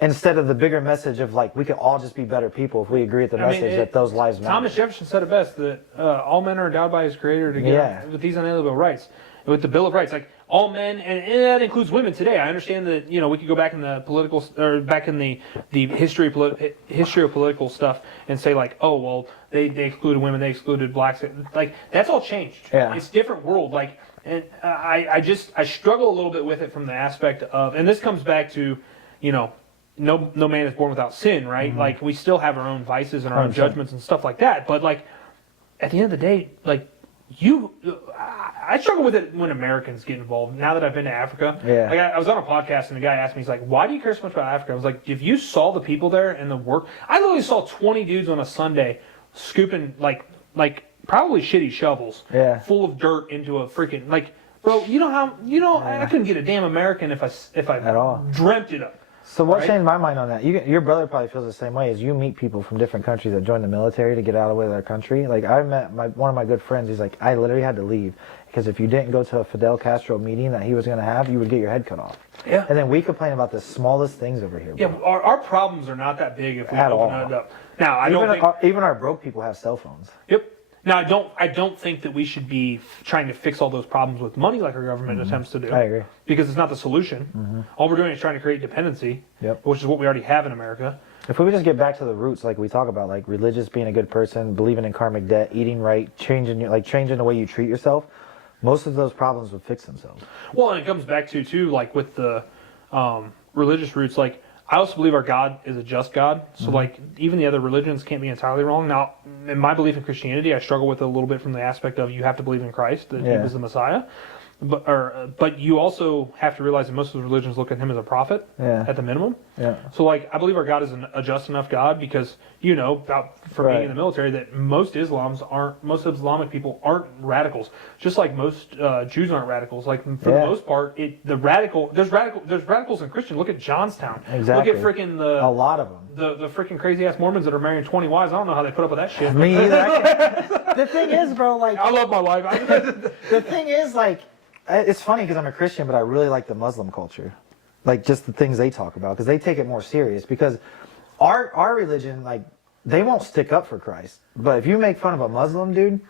instead of the bigger message of we could all just be better people if we agree with the message that those lives matter. Thomas Jefferson said it best that all men are endowed by his Creator together with these unalienable rights, with the Bill of Rights. All men, and that includes women today. I understand that we could go back in the political or back in the history of political stuff and say oh well they excluded women, they excluded blacks. That's all changed. Yeah. It's a different world. And I struggle a little bit with it from the aspect of, and this comes back to no man is born without sin, right? Mm-hmm. We still have our own vices and our own 100%. judgments and stuff like that. But at the end of the day, I struggle with it when Americans get involved. Now that I've been to Africa, I was on a podcast and the guy asked me, he's like, "Why do you care so much about Africa?" I was like, "If you saw the people there and the work, I literally saw 20 dudes on a Sunday scooping probably shitty shovels, full of dirt into a freaking bro. I couldn't get a damn American if I At all. dreamt it up." So what changed my mind on that? Your brother probably feels the same way. As you meet people from different countries that join the military to get out of the way of their country. I met one of my good friends. He's I literally had to leave because if you didn't go to a Fidel Castro meeting that he was going to have, you would get your head cut off. Yeah. And then we complain about the smallest things over here. Bro. Yeah, our problems are not that big if we open it up. Now I don't think even our broke people have cell phones. Yep. Now, I don't think that we should be trying to fix all those problems with money like our government attempts to do. I agree. Because it's not the solution. All we're doing is trying to create dependency, which is what we already have in America. If we would just get back to the roots, like we talk about, like religious, being a good person, believing in karmic debt, eating right, changing the way you treat yourself, most of those problems would fix themselves. Well, and it comes back to too, like with the religious roots. Like I also believe our God is a just God. So like even the other religions can't be entirely wrong. Now, in my belief in Christianity, I struggle with it a little bit from the aspect of you have to believe in Christ, that he was the Messiah. But you also have to realize that most of the religions look at him as a prophet at the minimum. Yeah. So like I believe our God is a just enough God because being in the military that most Islamic people aren't radicals. Just like most Jews aren't radicals. Like for the most part, there's radicals in Christian. Look at Johnstown. Exactly. Look at freaking a lot of them. The freaking crazy ass Mormons that are marrying 20 wives. I don't know how they put up with that shit. Me either. The thing is, bro, like I love my wife. The thing is, like. It's funny because I'm a Christian, but I really like the Muslim culture. Like, just the things they talk about, because they take it more serious. Because our religion, like, they won't stick up for Christ. But if you make fun of a Muslim, dude,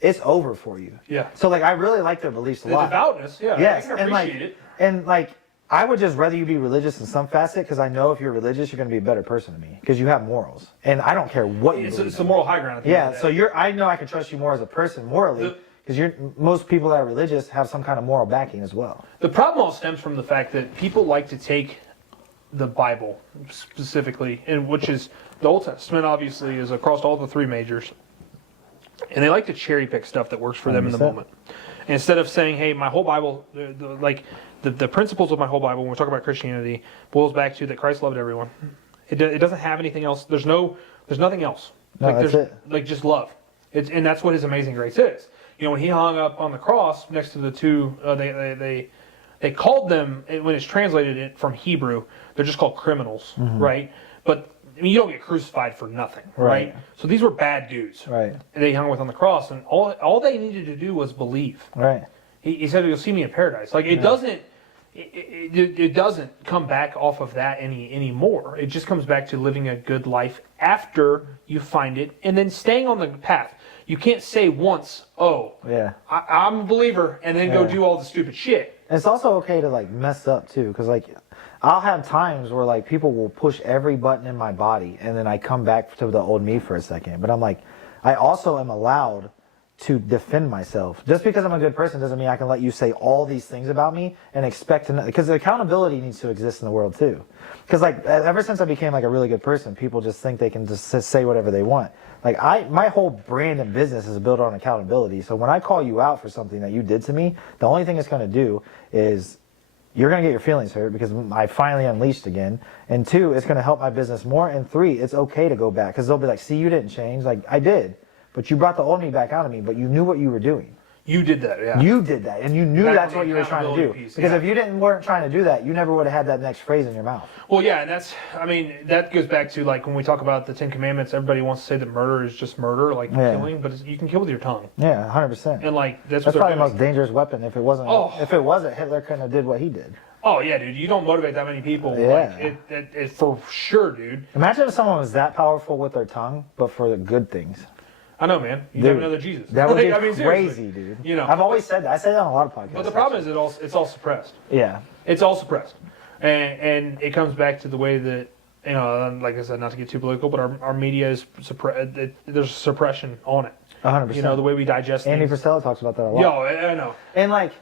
it's over for you. Yeah. So, like, I really like their beliefs a lot. The devoutness, yeah. Yes, I can appreciate it. And, like, I would just rather you be religious in some facet, because I know if you're religious, you're going to be a better person to me. Because you have morals. And I don't care what you believe. It's a moral high ground. Yeah, so I know I can trust you more as a person morally. Because most people that are religious have some kind of moral backing as well. The problem all stems from the fact that people like to take the Bible specifically, and which is the Old Testament, obviously, is across all the three majors, and they like to cherry pick stuff that works for them in the moment. And instead of saying, "Hey, my whole Bible, the principles of my whole Bible," when we talk about Christianity, boils back to that Christ loved everyone. It doesn't have anything else. There's nothing else. No, that's it. Like just love. And that's what His amazing grace is. You know, when he hung up on the cross next to the two, they called them, when it's translated it from Hebrew, they're just called criminals, right? But I mean, you don't get crucified for nothing, right? So these were bad dudes, right? They hung with on the cross, and all they needed to do was believe, right? He said, "You'll see me in paradise." Like it doesn't. It doesn't come back off of that anymore. It just comes back to living a good life after you find it, and then staying on the path. You can't say once, "Oh, yeah, I'm a believer," and then go do all the stupid shit. And it's also okay to like mess up too, because like I'll have times where like people will push every button in my body, and then I come back to the old me for a second. But I'm like, I also am allowed to defend myself. Just because I'm a good person doesn't mean I can let you say all these things about me and expect to, because accountability needs to exist in the world too. Because like ever since I became like a really good person, people just think they can just say whatever they want. Like my whole brand and business is built on accountability. So when I call you out for something that you did to me, the only thing it's going to do is you're going to get your feelings hurt because I finally unleashed again. And 2, it's going to help my business more. And 3, it's okay to go back because they'll be like, "See, you didn't change." Like I did. But you brought the old me back out of me, but you knew what you were doing. You did that, yeah. You did that, and you knew that's what you were trying to do. Because if you weren't trying to do that, you never would have had that next phrase in your mouth. Well, yeah, and that goes back to like when we talk about the 10 Commandments, everybody wants to say that murder is just murder, like killing, but you can kill with your tongue. Yeah, 100%. And like that's probably the most dangerous weapon. If it wasn't, Hitler couldn't have did what he did. Oh yeah, dude, you don't motivate that many people. Yeah, like, it for sure, dude. Imagine if someone was that powerful with their tongue, but for the good things. I know, man. You have another Jesus. That would be crazy, dude. You know, I've always said that. I say that on a lot of podcasts. But the problem is it's all suppressed. Yeah. It's all suppressed. And it comes back to the way that, you know, like I said, not to get too political, but our media is there's suppression on it. 100%. You know, the way we digest Andy things. Frisella talks about that a lot. Yo, I know. And like,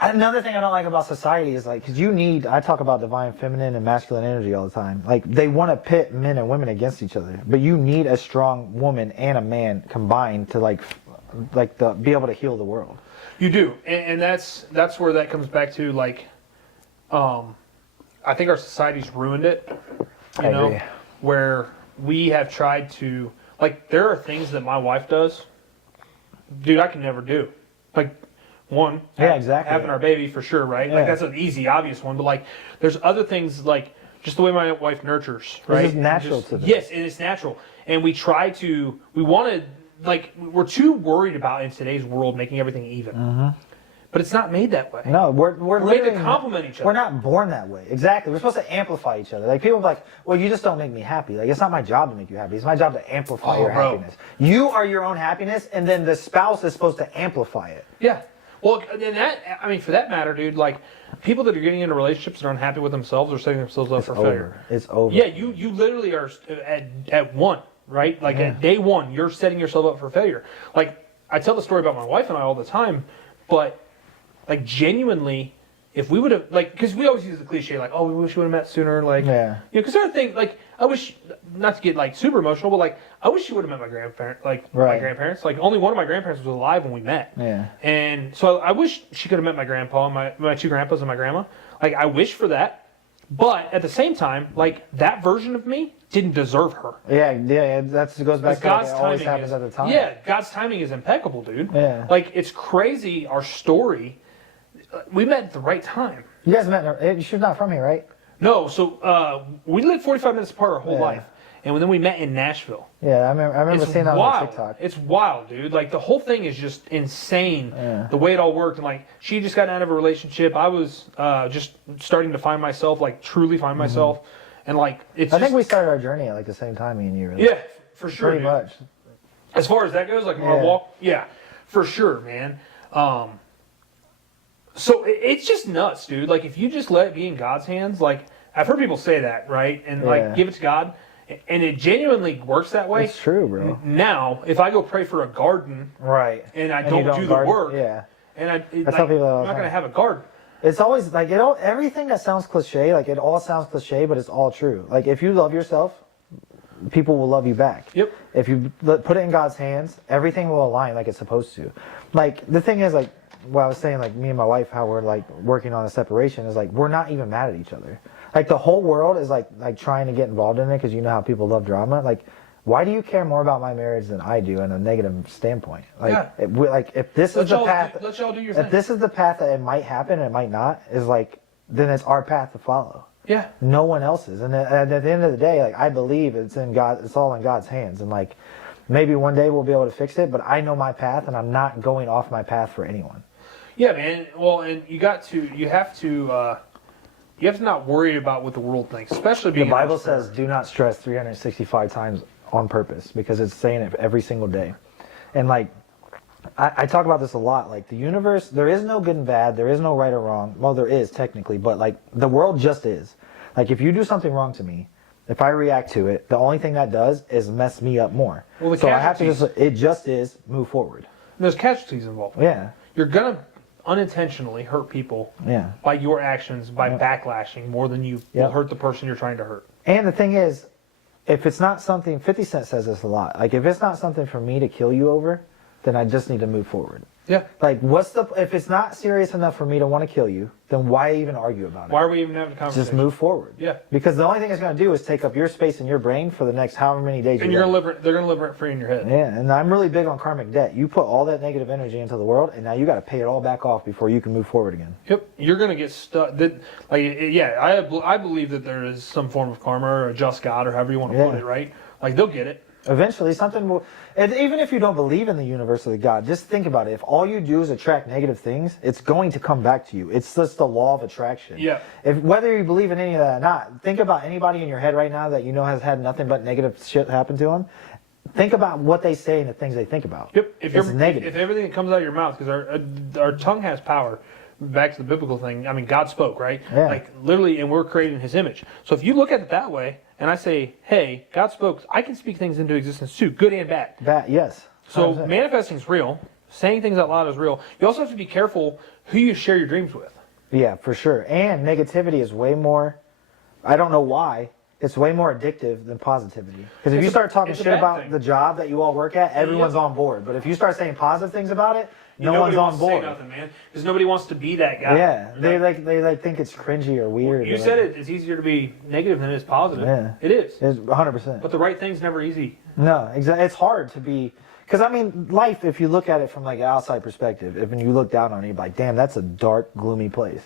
another thing I don't like about society is like, because I talk about divine feminine and masculine energy all the time. Like, they want to pit men and women against each other, but you need a strong woman and a man combined to be able to heal the world. You do, and that's where that comes back to. Like, I think our society's ruined it. You know, agree. Where we have tried to, like, there are things that my wife does, dude, I can never do. Like. One, exactly. Having our baby for sure, right? Yeah. Like that's an easy, obvious one. But like, there's other things like just the way my wife nurtures, right? It's natural to them. Yes, and it's natural. And we want to, like, we're too worried about in today's world making everything even. Mm-hmm. but it's not made that way. No, we're made to literally complement each other. We're not born that way. Exactly. We're supposed to amplify each other. Like people are like, well, you just don't make me happy. Like it's not my job to make you happy. It's my job to amplify your happiness. You are your own happiness, and then the spouse is supposed to amplify it. Yeah. Well, and for that matter, dude, like people that are getting into relationships and are unhappy with themselves are setting themselves up for failure. It's over. Yeah, you literally are at one, right? Like at day one, you're setting yourself up for failure. Like I tell the story about my wife and I all the time, but like genuinely, if we would have because we always use the cliche like, oh, we wish we would have met sooner, like because there are things like I wish not to get like super emotional, but like I wish she would have met my grandparents, my grandparents. Like only one of my grandparents was alive when we met. Yeah. And so I wish she could have met my grandpa, my two grandpas, and my grandma. Like I wish for that, but at the same time, like that version of me didn't deserve her. Yeah. That goes back to God's what always timing happens at the time. Yeah, God's timing is impeccable, dude. Yeah. Like it's crazy. Our story, we met at the right time. You guys met. You're not from here, right? No, so we lived 45 minutes apart our whole life, and then we met in Nashville. Yeah, I remember seeing that on TikTok. It's wild, dude. Like the whole thing is just insane. The way it all worked, and like she just got out of a relationship. I was just starting to find myself, like truly find myself, and like it's. I think we started our journey at like the same time, me and you. Really. Yeah, for sure. Pretty much. As far as that goes, like our walk, for sure, man. So it's just nuts, dude. Like if you just let it be in God's hands, like I've heard people say that, right? And like give it to God, and it genuinely works that way. It's true, bro. Now, if I go pray for a garden, right, and I don't do the work, and I'm not going to have a garden. It's always like everything that sounds cliche, like it all sounds cliche, but it's all true. Like if you love yourself, people will love you back. Yep. If you put it in God's hands, everything will align like it's supposed to. Like the thing is, like what I was saying, like me and my wife, how we're like working on a separation is like we're not even mad at each other. Like the whole world is like trying to get involved in it because you know how people love drama. Like, why do you care more about my marriage than I do in a negative standpoint? Like, if this is the path, let y'all do your thing. If this is the path that it might happen and it might not, is like then it's our path to follow. Yeah. No one else's. And at the end of the day, like I believe it's in God. It's all in God's hands. And like maybe one day we'll be able to fix it. But I know my path, and I'm not going off my path for anyone. Yeah, man. Well, and you have to not worry about what the world thinks, especially being. The Bible says, "Do not stress 365 times on purpose," because it's saying it every single day. And like, I talk about this a lot. Like the universe, there is no good and bad. There is no right or wrong. Well, there is technically, but like the world just is. Like if you do something wrong to me, if I react to it, the only thing that does is mess me up more. Well, so I have to it just is move forward. There's casualties involved. Yeah. You're gonna unintentionally hurt people by your actions, by backlashing more than you will hurt the person you're trying to hurt. And the thing is, if it's not something, 50 Cent says this a lot, like if it's not something for me to kill you over, then I just need to move forward. Yeah. Like if it's not serious enough for me to want to kill you, then why even argue about it? Why are we even having a conversation? Just move forward. Yeah. Because the only thing it's going to do is take up your space in your brain for the next however many days. And they're going to live rent free in your head. Yeah, and I'm really big on karmic debt. You put all that negative energy into the world, and now you got to pay it all back off before you can move forward again. Yep. You're going to get stuck. I believe that there is some form of karma or a just God or however you want to put it, right? Like they'll get it. Eventually, something will. And even if you don't believe in the universe or the God, just think about it. If all you do is attract negative things, it's going to come back to you. It's just the law of attraction. Yeah. Whether you believe in any of that or not, think about anybody in your head right now that you know has had nothing but negative shit happen to them. Think about what they say and the things they think about. Yep. It's negative. If everything that comes out of your mouth, because our tongue has power. Back to the biblical thing. I mean, God spoke, right? Yeah. Like literally, and we're created in His image. So if you look at it that way, and I say, "Hey, God spoke," I can speak things into existence too, good and bad. Yes. So manifesting is real. Saying things out loud is real. You also have to be careful who you share your dreams with. Yeah, for sure. And negativity is way more. I don't know why. It's way more addictive than positivity. Because if you start talking shit about the job that you all work at, everyone's on board. But if you start saying positive things about it, no one's on board. Say nothing, man, because nobody wants to be that guy. Yeah, they think it's cringy or weird. You said it. It's easier to be negative than it is positive. Yeah, it is. It's 100%. But the right thing's never easy. No, exactly. It's hard to be. Because I mean, life. If you look at it from like an outside perspective, if when you look down on it, you're like, damn, that's a dark, gloomy place.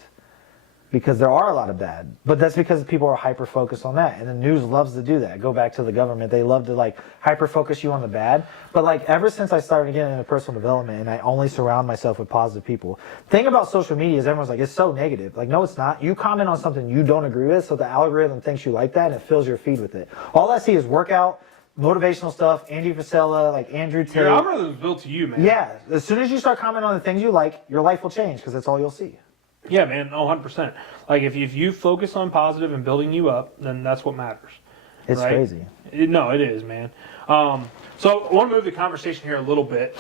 because there are a lot of bad. But that's because people are hyper focused on that, and the news loves to do that. Go back to the government; they love to like hyper focus you on the bad. But like ever since I started getting into personal development, and I only surround myself with positive people. Thing about social media is everyone's like it's so negative. Like no, it's not. You comment on something you don't agree with, so the algorithm thinks you like that, and it fills your feed with it. All I see is workout, motivational stuff, Andy Frisella, like Andrew Tate. Your algorithm was built to you, man. Yeah, as soon as you start commenting on the things you like, your life will change because that's all you'll see. Yeah, man, 100%. Like, if you focus on positive and building you up, then that's what matters. It's right? crazy. No, it is, man. So I want to move the conversation here a little bit.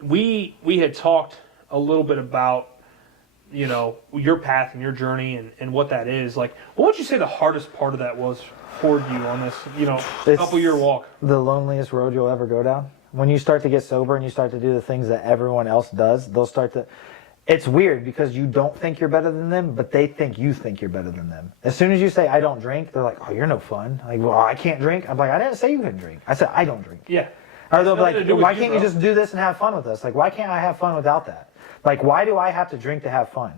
We had talked a little bit about, you know, your path and your journey and what that is. Like, what would you say the hardest part of that was for you on this, you know, couple-year walk? The loneliest road you'll ever go down. When you start to get sober and you start to do the things that everyone else does, they'll start to... It's weird because you don't think you're better than them, but they think you think you're better than them. As soon as you say, I don't drink, they're like, oh, you're no fun. Like, well, I can't drink. I'm like, I didn't say you couldn't drink. I said, I don't drink. Yeah. Or they'll be like, why can't you just do this and have fun with us? Like, why can't I have fun without that? Like, why do I have to drink to have fun?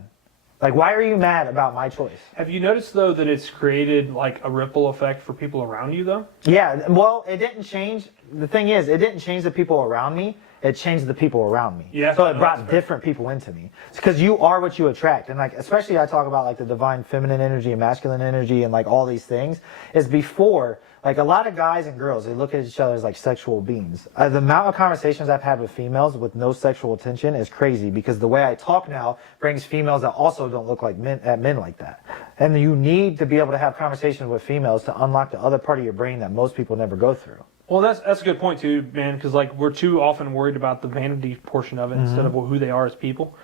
Like, why are you mad about my choice? Have you noticed, though, that it's created, like, a ripple effect for people around you, though? Yeah, well, it didn't change. The thing is, it didn't change the people around me. It changed the people around me. Yeah, so it brought different people into me. It's because you are what you attract. And, like, especially I talk about, like, the divine feminine energy and masculine energy and, like, all these things. Is before, like, a lot of guys and girls, they look at each other as, like, sexual beings. The amount of conversations I've had with females with no sexual attention is crazy because the way I talk now brings females that also don't look like men like that. And you need to be able to have conversations with females to unlock the other part of your brain that most people never go through. Well, that's a good point, too, man, because, like, we're too often worried about the vanity portion of it instead of who they are as people.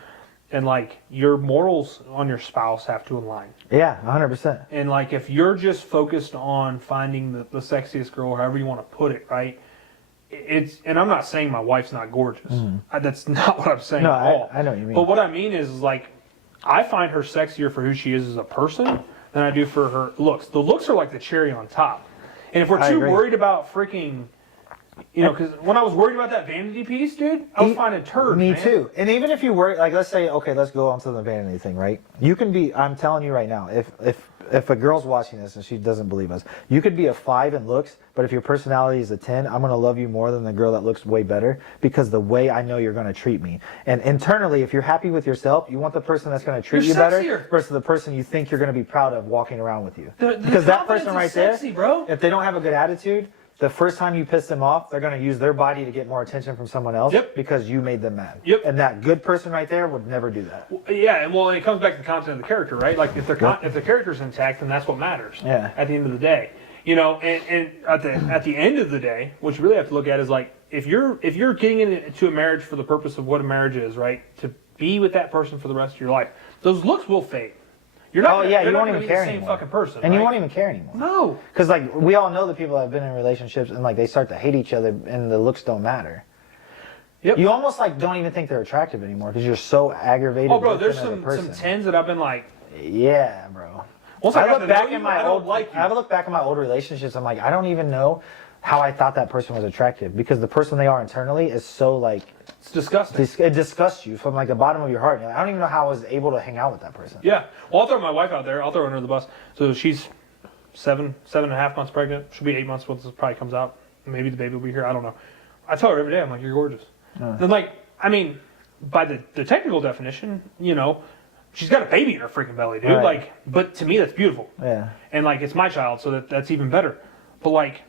And, like, your morals on your spouse have to align. Yeah, 100%. And, like, if you're just focused on finding the sexiest girl, however you want to put it, right? And I'm not saying my wife's not gorgeous. That's not what I'm saying at all. I know what you mean. But what I mean is, like, I find her sexier for who she is as a person than I do for her looks. The looks are like the cherry on top. And if we're too worried about freaking, you know, because when I was worried about that vanity piece, dude, I was finding turds, Me man. too. And even if you worry, like, let's say, okay, let's go on to the vanity thing, right? You can be, I'm telling you right now, if a girl's watching this and she doesn't believe us, you could be a 5 in looks, but if your personality is a 10, I'm going to love you more than the girl that looks way better because the way I know you're going to treat me. And internally, if you're happy with yourself, you want the person that's going to treat you better versus the person you think you're going to be proud of walking around with you. Because that person right there, bro. If they don't have a good attitude, the first time you piss them off, they're going to use their body to get more attention from someone else because you made them mad. And that good person right there would never do that. Yeah, and well, it comes back to the content of the character, right? Like, if the character's intact, then that's what matters at the end of the day. You know, and at the end of the day, what you really have to look at is, like, if you're getting into a marriage for the purpose of what a marriage is, right? To be with that person for the rest of your life, those looks will fade. You're not. You won't even care the same anymore. fucking person, and right? you won't even care anymore. No, because like we all know the people that have been in relationships and like they start to hate each other and the looks don't matter. Yep. You almost like don't even think they're attractive anymore because you're so aggravated. Oh, bro, there's some 10s that I've been like, yeah, bro. Once I look back in my old, I look back in my old relationships. I'm like, I don't even know how I thought that person was attractive because the person they are internally is so like. It's disgusting. It disgusts you from like the bottom of your heart. I don't even know how I was able to hang out with that person. Yeah. Well, I'll throw my wife out there. I'll throw her under the bus. So she's 7.5 months pregnant. She'll be 8 months once this probably comes out. Maybe the baby will be here. I don't know. I tell her every day, I'm like, you're gorgeous. Then, like, I mean, by the technical definition, you know, she's got a baby in her freaking belly, dude. Right. Like, but to me, that's beautiful. Yeah. And, like, it's my child, so that's even better. But, like,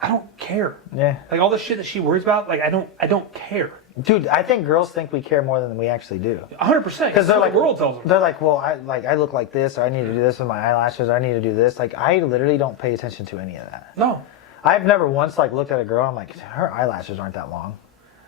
I don't care. Yeah. Like, all the shit that she worries about, like, I don't care. Dude, I think girls think we care more than we actually do. 100%. Because they're like, the world tells them. They're like, well, I look like this, or I need to do this with my eyelashes, or I need to do this. Like, I literally don't pay attention to any of that. No. I've never once like looked at a girl and I'm like, her eyelashes aren't that long.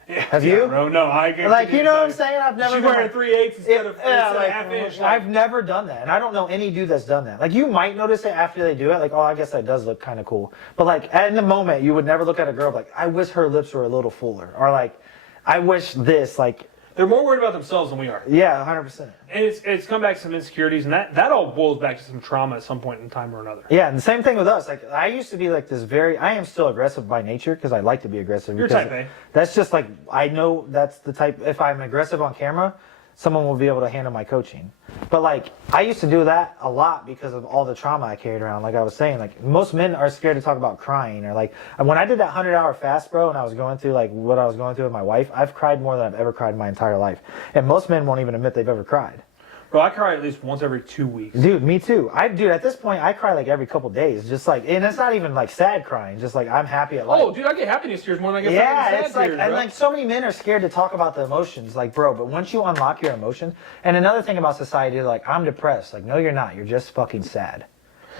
Yeah, Have you? Bro, no, I can't. Like, you know what I'm saying? I've never. She's wearing 3/8 instead of like, half inch. I've never done that, and I don't know any dude that's done that. Like, you might notice it after they do it, like, oh, I guess that does look kind of cool. But like, in the moment, you would never look at a girl like, I wish her lips were a little fuller, or like, I wish this, like. They're more worried about themselves than we are. Yeah, 100%. And it's come back to some insecurities, and that all boils back to some trauma at some point in time or another. Yeah, and the same thing with us. Like, I used to be like this I am still aggressive by nature because I like to be aggressive. You're type A. That's just like, I know that's the type, if I'm aggressive on camera, someone will be able to handle my coaching. But like, I used to do that a lot because of all the trauma I carried around. Like I was saying, like most men are scared to talk about crying, or like when I did that 100-hour fast, bro, and I was going through like what I was going through with my wife, I've cried more than I've ever cried in my entire life. And most men won't even admit they've ever cried. Bro, I cry at least once every 2 weeks. Dude, me too. Dude, at this point, I cry like every couple days. Just like, and it's not even like sad crying. Just like, I'm happy at life. Oh, dude, I get happiness tears more than I get yeah, sad it's like, tears, and bro. like so many men are scared to talk about the emotions. Like, bro, but once you unlock your emotions, and another thing about society, like, I'm depressed. Like, no, you're not. You're just fucking sad.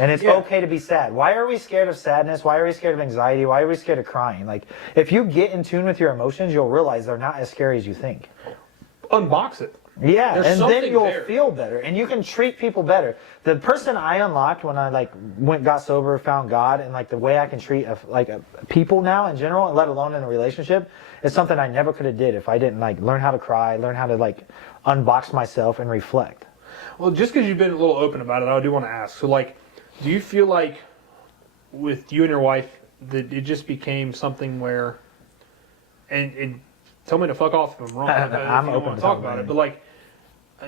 And it's okay to be sad. Why are we scared of sadness? Why are we scared of anxiety? Why are we scared of crying? Like, if you get in tune with your emotions, you'll realize they're not as scary as you think. Unbox it. Yeah, There's and then you'll there. feel better, and you can treat people better. The person I unlocked when I like got sober, found God, and like the way I can treat people now in general, let alone in a relationship, is something I never could have did if I didn't like learn how to cry, learn how to like unbox myself and reflect. Well, just because you've been a little open about it, I do want to ask. So, like, do you feel like with you and your wife that it just became something where, and tell me to fuck off if I'm wrong. I'm open to talk about it, but like.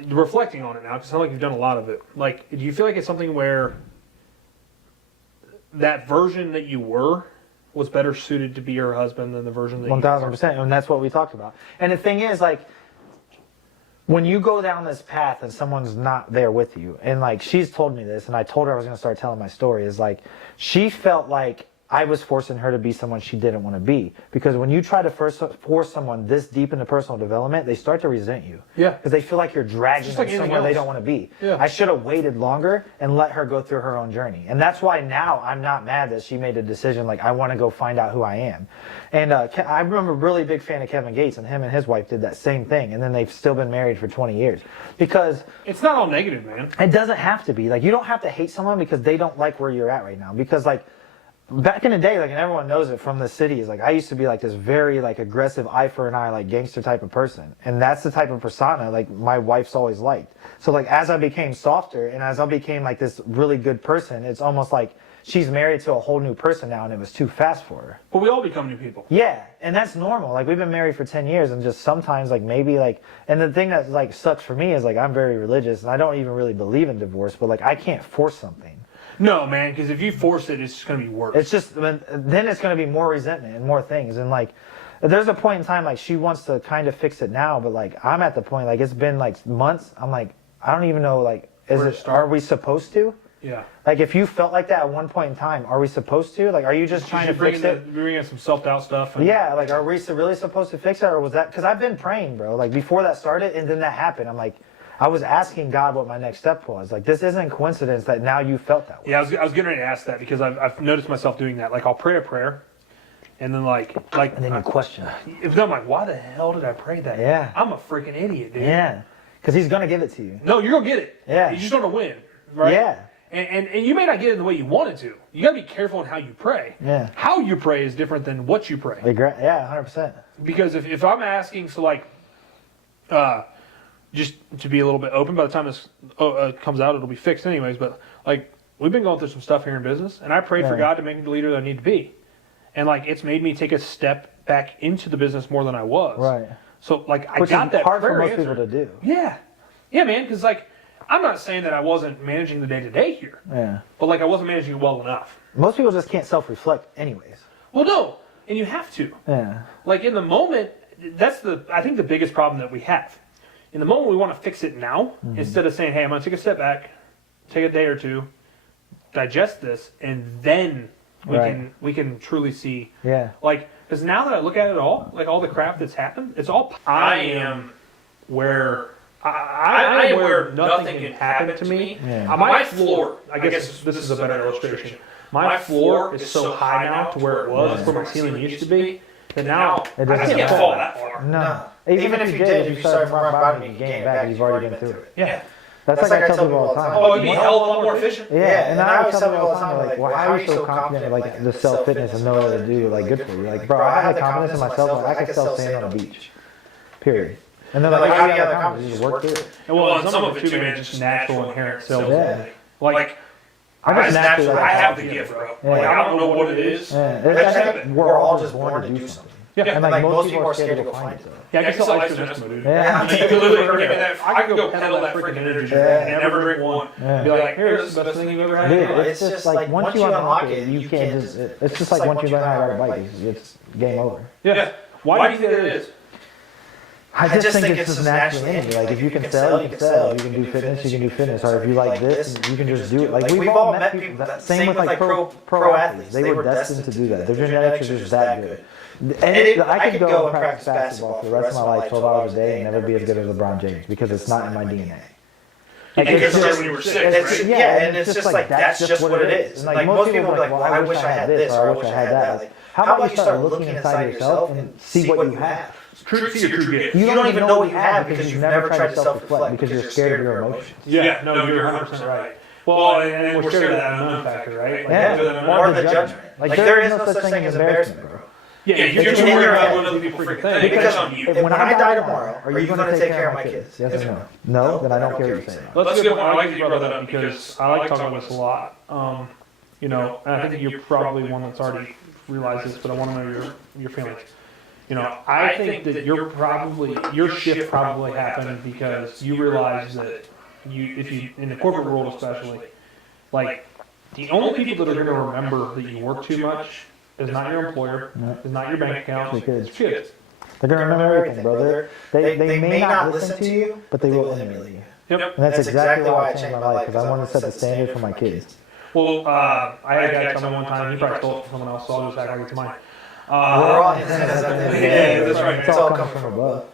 Reflecting on it now, because it sounds like you've done a lot of it. Like, do you feel like it's something where that version that you were was better suited to be your husband than the version that 1,000%, and that's what we talked about. And the thing is, like, when you go down this path and someone's not there with you, and like she's told me this, and I told her I was going to start telling my story, is like she felt like I was forcing her to be someone she didn't want to be. Because when you try to force someone this deep into personal development, they start to resent you. Yeah. Because they feel like you're dragging them somewhere they don't want to be. Yeah. I should have waited longer and let her go through her own journey. And that's why now I'm not mad that she made a decision like, I want to go find out who I am. And I remember a really big fan of Kevin Gates, and him and his wife did that same thing. And then they've still been married for 20 years. Because it's not all negative, man. It doesn't have to be. Like, you don't have to hate someone because they don't like where you're at right now. Because, like, back in the day, like, and everyone knows it from the cities, like, I used to be like this very like aggressive eye for an eye, like gangster type of person, and that's the type of persona like my wife's always liked. So like as I became softer and as I became like this really good person, it's almost like she's married to a whole new person now, and it was too fast for her. But we all become new people. Yeah, and that's normal. Like, we've been married for 10 years, and just sometimes like maybe like, and the thing that like sucks for me is like I'm very religious and I don't even really believe in divorce, but like I can't force something. No, man, because if you force it, it's just going to be worse. It's just, then it's going to be more resentment and more things. And like, there's a point in time, like, she wants to kind of fix it now, but like, I'm at the point, like, it's been like months. I'm like, I don't even know, like, are we supposed to? Yeah. Like, if you felt like that at one point in time, are we supposed to? Like, are you just trying to fix it? Bring in some self-doubt stuff. Yeah, like, are we really supposed to fix it? Or was that, because I've been praying, bro. Like, before that started, and then that happened. I'm like, I was asking God what my next step was. Like, this isn't coincidence that now you felt that way. Yeah, I was getting ready to ask that because I've noticed myself doing that. Like, I'll pray a prayer, and then and then you question. I'm like, why the hell did I pray that? Yeah. I'm a freaking idiot, dude. Yeah, because he's gonna give it to you. No, you're gonna get it. Yeah. You just don't know when, right? Yeah. And you may not get it the way you wanted to. You gotta be careful in how you pray. Yeah. How you pray is different than what you pray. Yeah, 100%. Because if I'm asking, so like, just to be a little bit open, by the time this comes out, it'll be fixed anyways. But like, we've been going through some stuff here in business, and I prayed for God to make me the leader that I need to be, and like, it's made me take a step back into the business more than I was. Right. So like, Which I got is that hard prayer for most answered. people to do. Yeah, man. Because like, I'm not saying that I wasn't managing the day to day here. Yeah. But like, I wasn't managing it well enough. Most people just can't self-reflect, anyways. Well, no, and you have to. Yeah. Like, in the moment, I think the biggest problem that we have. In the moment, we want to fix it now, instead of saying, hey, I'm going to take a step back, take a day or two, digest this, and then we can truly see. Yeah. Like, because now that I look at it all, like all the crap that's happened, it's all, I am where nothing can happen to me. Yeah. My floor, I guess this is a better illustration. My floor is so high now to where it was, where my ceiling used to be, that now I can't fall that far. No. Even if you did, if you started from rock bottom, you gain it back. You've already been through it. Yeah. That's like I tell people all the time. Oh, it'd be a hell of a lot more efficient. Yeah, and I always tell people all the time, like, well, how are you so confident, like, the self-fitness and know what to do, like, good for you? Like, bro, I have the confidence in myself, like, I could still stand on a beach. Period. And then, like, how do you have the confidence? You just work through it. Well, some of it, too, man, is just natural, inherent self-ability. Like, I have the gift, bro. Like, I don't know what it is. Yeah. I think we're all just born to do something. Yeah. And like most people are scared to go find it. Yeah, I can sell ice cream Eskimo, dude. Yeah. I mean, you could literally give me that. I could go pedal that freaking energy drink and never drink one. Yeah. Be like, here, this is the best thing you've ever had. Dude, it's just like once you unlock it, you can't just. It's just like once you learn how to ride a bike, it's game over. Yeah. Why do you think that is? I just think it's just naturally in you. Like if you can sell, you can sell. If you can do fitness, you can do fitness. Or if you like this, you can just do it. Like we've all met people. Same with like pro athletes. They were destined to do that. Their genetics are just that good. And I could go and practice basketball for the rest of my life, 12 hours a day, and never be as good as LeBron James because it's not in my DNA. Like it's just when you were 6, right? Yeah, and it's just like that's just what it is. And like most people are like, well, I wish I had this or I wish I had that. Like, how about you start looking inside yourself and see what you have? See your true gift. You don't even know what you have because you've never tried to self-reflect because you're scared of your emotions. Yeah, no, you're 100% right. Well, and we're scared of that unknown factor, right? Like, Yeah, more the judgment. Like there is no such thing as embarrassment, bro. Yeah, you're just worried about what other people freaking think. Because on you. When I die tomorrow, are you going to take care of my kids? Yes or no? No, then I don't care what you're saying. Let's get. I like that you brought that up because I like talking about this a lot. You know, and I think you're probably one that's already realized this, but I want to know your feelings. You know, I think that your shift probably happened because you realized that if you in the corporate world especially, like the only people that are going to remember that you work too much is not your employer, is not your bank account, it's kids. They're going to remember everything, brother. They may not listen to you, but they will emulate you. Yep. And that's exactly why I changed my life because I wanted to set the standard for my kids. Well, I had a guy tell me one time, he probably stole it from someone else, so I'll just act like it's mine. We're all that's right. It's all comes from above.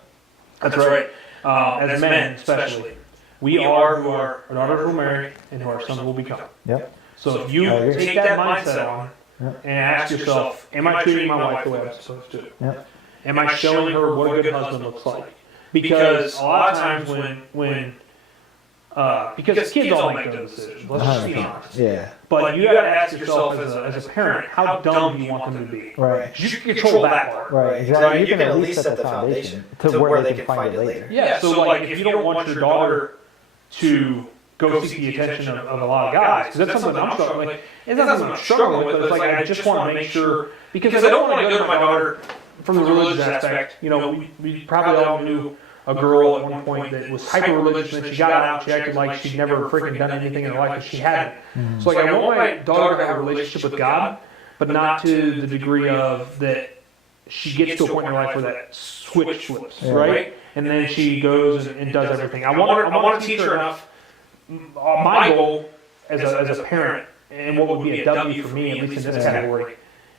That's right. As men, especially, we are who our daughters will marry and who our sons will become. Yep. So if you take that mindset on and ask yourself, am I treating my wife the way I'm supposed to? Yep. Am I showing her what a good husband looks like? Because a lot of times because kids all make those decisions. Let's just be honest. Yeah. But you got to ask yourself as a parent, how dumb do you want them to be? Right. You can control that part. Right. Exactly. You can at least set the foundation to where they can find it later. Yeah. So like, if you don't want your daughter to go seek the attention of a lot of guys, because that's something I'm struggling with. It's not something I'm struggling with, but it's like I just want to make sure, because I don't want to go to my daughter from the religious aspect. You know, we probably all knew a girl at one point that was hyper religious, and then she got out and she acted like she'd never freaking done anything in her life, but she hadn't. So like, I want my daughter to have a relationship with God, but not to the degree of that she gets to a point in her life where that switch flips, right? And then she goes and does everything. I want to teach her enough. My goal as a parent, and what would be a W for me, at least in this category,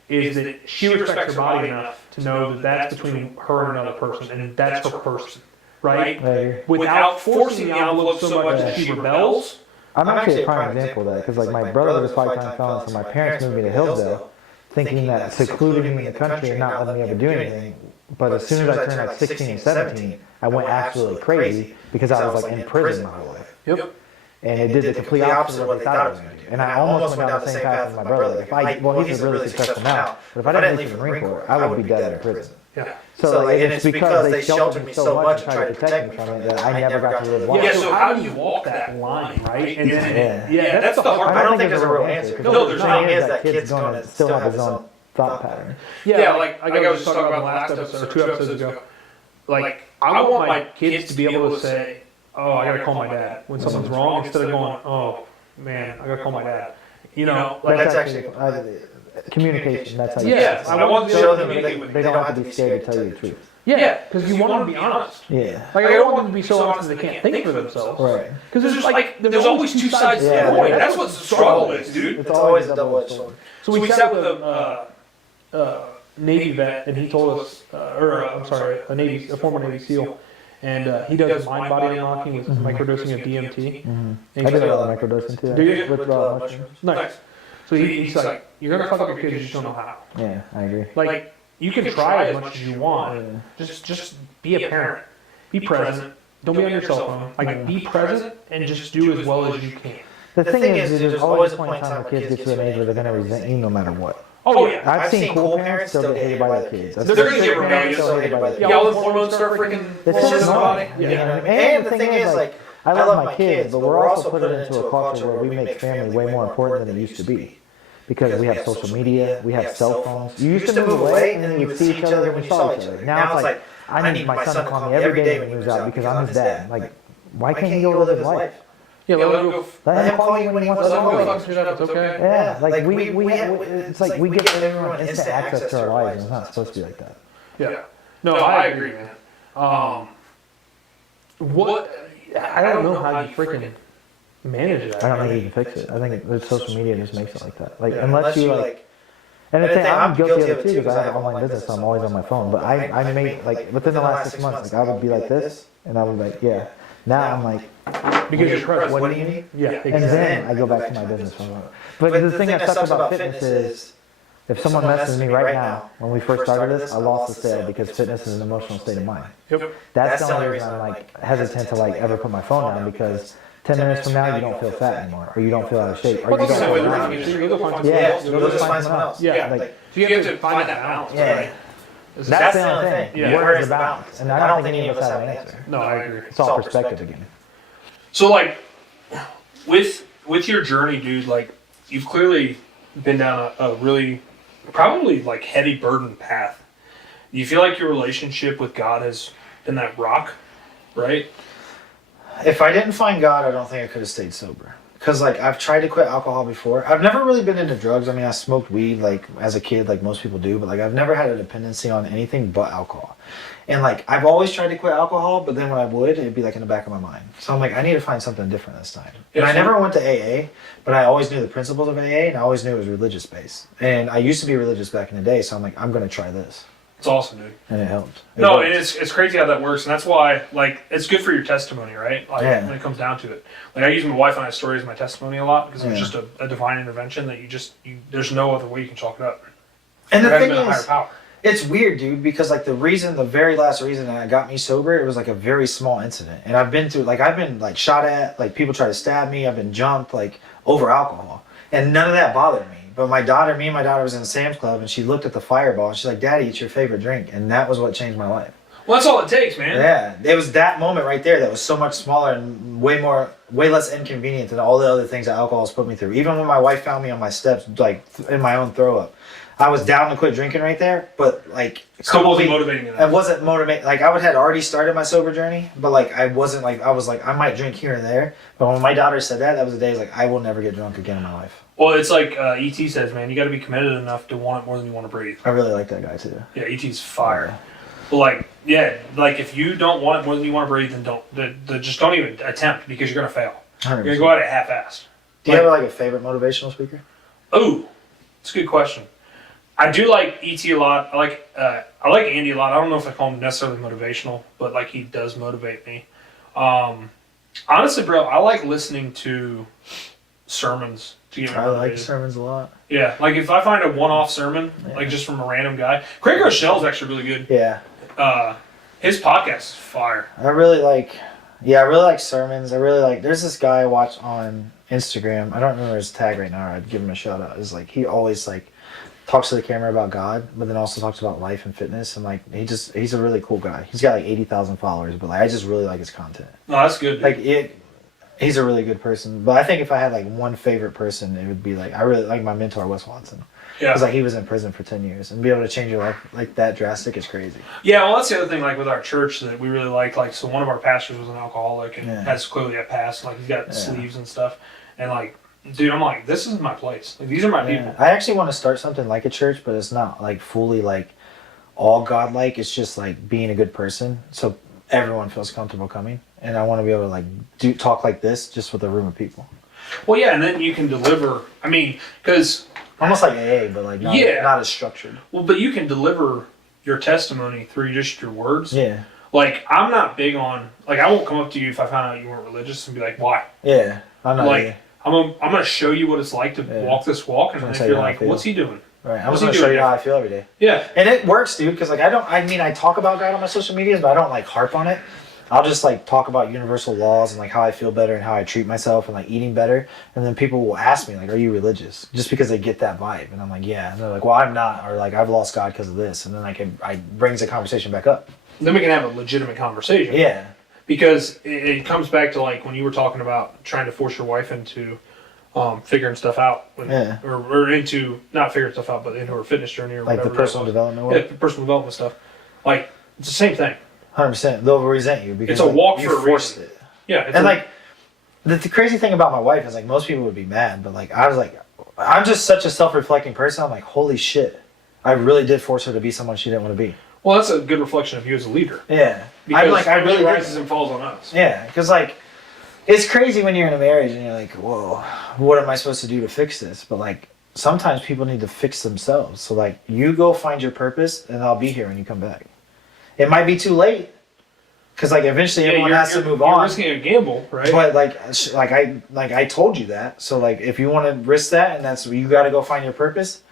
is that she respects her body enough to know that that's between her and another person, and that's her person, right? Without forcing the envelope so much that she rebels. I'm actually a prime example of that because like my brother was 5-time felon, so my parents moved me to Hillsdale, thinking that secluding me in the country and not letting me ever do anything. But as soon as I turned like 16 and 17, I went absolutely crazy because I was like in prison my whole life. Yep. And it did the complete opposite of what they thought I was going to do. And I almost went down the same path as my brother. Like he's really successful now, but if I didn't leave the Marine Corps, I would be dead in prison. Yeah. So like, and it's because they sheltered me so much and tried to protect me from it that I never got to live life. Yeah, so how do you walk that line, right? And yeah, that's the hard part. I don't think there's a real answer. No, there's not. The thing is that kid's going to still have his own thought pattern. Yeah, like I was just talking about the last episode, or 2 episodes ago. Like, I want my kids to be able to say, oh, I gotta call my dad when something's wrong, instead of going, oh, man, I gotta call my dad. You know, like that's actually communication. That's how you. Yes, I want to show them they don't have to be scared to tell you the truth. Yeah, because you want them to be honest. Yeah. Like, I don't want them to be so honest that they can't think for themselves. Right. Because there's always two sides to the coin. That's what the struggle is, dude. It's always a double-edged sword. So we sat with a Navy vet, and he told us, a former Navy SEAL. And he does mind body unlocking with microdosing of DMT. I did a lot of microdosing too. Do you? With mushrooms. Nice. So he's like, you're going to fuck up your kids, you just don't know how. Yeah, I agree. Like, you can try as much as you want. Just be a parent. Be present. Don't be on your cell phone. Like, be present and just do as well as you can. The thing is, there's always a point in time where kids get to an age where they're going to resent you no matter what. Oh, yeah. I've seen cool parents still get hated by their kids. They're going to get rebellious. Yeah, all the hormones start freaking it's just in the body. And the thing is, like, I love my kids, but we're also put it into a culture where we make family way more important than it used to be. because we have social media, we have cell phones. You used to move away and then you would see each other when you saw each other. Now it's like, I need my son to call me every day when he moves out because I'm his dad. Like, why can't he go live his life? Yeah, let him go. Let him call you when he wants to call you. It's okay. Yeah, like it's like we give everyone instant access to our lives, and it's not supposed to be like that. Yeah. No, I agree, man. What? I don't know how you freaking manage that. I don't think you can fix it. I think the social media just makes it like that. Like unless you like, and the thing, I'm guilty of it too because I have an online business, so I'm always on my phone. But I made like within the last 6 months, like I would be like this, and I would be like, yeah. Now I'm like, because you're pressed. What do you need? Yeah, exactly. And then I go back to my business. But the thing that sucks about fitness is, if someone messes with me right now, when we first started this, I lost the sale because fitness is an emotional state of mind. Yep. That's the only reason I'm like hesitant to like ever put my phone down because 10 minutes from now you don't feel fat anymore, or you don't feel out of shape, or you don't feel around. Yeah, go just find someone else. Yeah, like so you have to find that balance. Yeah. That's the only thing. Yeah. Where is the balance? And I don't think any of us have an answer. No, I agree. It's all perspective again. So like, with your journey, dude, like you've clearly been down a really, probably like heavy burden path. You feel like your relationship with God has been that rock, right? If I didn't find God, I don't think I could have stayed sober. Because like I've tried to quit alcohol before. I've never really been into drugs. I mean, I smoked weed like as a kid, like most people do. But like I've never had a dependency on anything but alcohol. And like I've always tried to quit alcohol, but then when I would, it'd be like in the back of my mind. So I'm like, I need to find something different this time. And I never went to AA, but I always knew the principles of AA, and I always knew it was religious based. And I used to be religious back in the day, so I'm like, I'm gonna try this. It's awesome, dude. And it helped. No, and it's crazy how that works, and that's why like it's good for your testimony, right? Like when it comes down to it. Like I use my wife and I's story as my testimony a lot because it was just a divine intervention that there's no other way you can chalk it up. And the thing been a higher is, power. it's weird, dude, because like the very last reason that got me sober, it was like a very small incident. And I've been like shot at, like people try to stab me, I've been jumped like over alcohol. And none of that bothered me. But me and my daughter was in Sam's Club and she looked at the Fireball and she's like, Daddy, it's your favorite drink. And that was what changed my life. Well, that's all it takes, man. Yeah. It was that moment right there that was so much smaller and way less inconvenient than all the other things that alcohol has put me through. Even when my wife found me on my steps, like in my own throw up. I was down to quit drinking right there, but like still wasn't motivating enough. I wasn't motivated. Like I had already started my sober journey, but like I wasn't like I was like I might drink here and there. But when my daughter said that was the day like I will never get drunk again in my life. Well, it's like E.T. says, man, you got to be committed enough to want it more than you want to breathe. I really like that guy too. Yeah, E.T.'s fire. But like if you don't want it more than you want to breathe, then just don't even attempt because you're gonna fail. 100%. You're gonna go at it half-assed. Do you have like a favorite motivational speaker? Oh, that's a good question. I do like E.T. a lot. I like Andy a lot. I don't know if I call him necessarily motivational, but like he does motivate me. Honestly, bro, I like listening to sermons to get me motivated. I like sermons a lot. Yeah, like if I find a one-off sermon, like just from a random guy. Craig Rochelle's actually really good. Yeah. His podcast is fire. I really like sermons. There's this guy I watch on Instagram. I don't remember his tag right now. I'd give him a shout out. It's like he always like talks to the camera about God, but then also talks about life and fitness, and like he's a really cool guy. He's got like 80,000 followers, but like I just really like his content. No, that's good. Dude. He's a really good person. But I think if I had like one favorite person, it would be like I really like my mentor Wes Watson. Yeah. Because like he was in prison for 10 years, and be able to change your life like that drastic is crazy. Yeah, well that's the other thing like with our church that we really like so one of our pastors was an alcoholic and has clearly a past. Like he's got sleeves and stuff, and like. Dude, I'm like, this is my place. Like, these are my people. I actually want to start something like a church, but it's not like fully like all God-like. It's just like being a good person, so everyone feels comfortable coming. And I want to be able to like talk like this just with a room of people. Well, yeah, and then you can deliver. I mean, because almost like AA, but like not as structured. Well, but you can deliver your testimony through just your words. Yeah. Like I'm not big on like I won't come up to you if I found out you weren't religious and be like, why? Yeah, I'm not. Like, I'm going to show you what it's like to walk this walk, and if you're like, what's he doing? Right, I'm just going to show you how I feel every day. Yeah. And it works, dude, because like I talk about God on my social medias, but I don't like harp on it. I'll just like talk about universal laws and like how I feel better and how I treat myself and like eating better. And then people will ask me like, are you religious? Just because they get that vibe. And I'm like, yeah. And they're like, well, I'm not. Or like, I've lost God because of this. And then like it brings the conversation back up. Then we can have a legitimate conversation. Yeah. Because it comes back to like when you were talking about trying to force your wife into figuring stuff out, Yeah. or into not figuring stuff out, but into her fitness journey or Like whatever. the personal development Yeah, work. personal development stuff. Like it's the same thing. 100%. They'll resent you because It's a walk you for a forced reason. it. Yeah, it's And like the crazy thing about my wife is like most people would be mad, but like I was like, I'm just such a self-reflecting person. I'm like, holy shit, I really did force her to be someone she didn't want to be. well, that's a good reflection of you as a leader. Yeah, Because I'm like, I really rises did. and falls on us. Yeah, because like, it's crazy when you're in a marriage and you're like, whoa, what am I supposed to do to fix this? But like, sometimes people need to fix themselves. So like, you go find your purpose, and I'll be here when you come back. It might be too late, because like eventually everyone has to move you're on. risking a gamble, right? But like I told you that. So like, if you want to risk that, and that's you got to go find your purpose.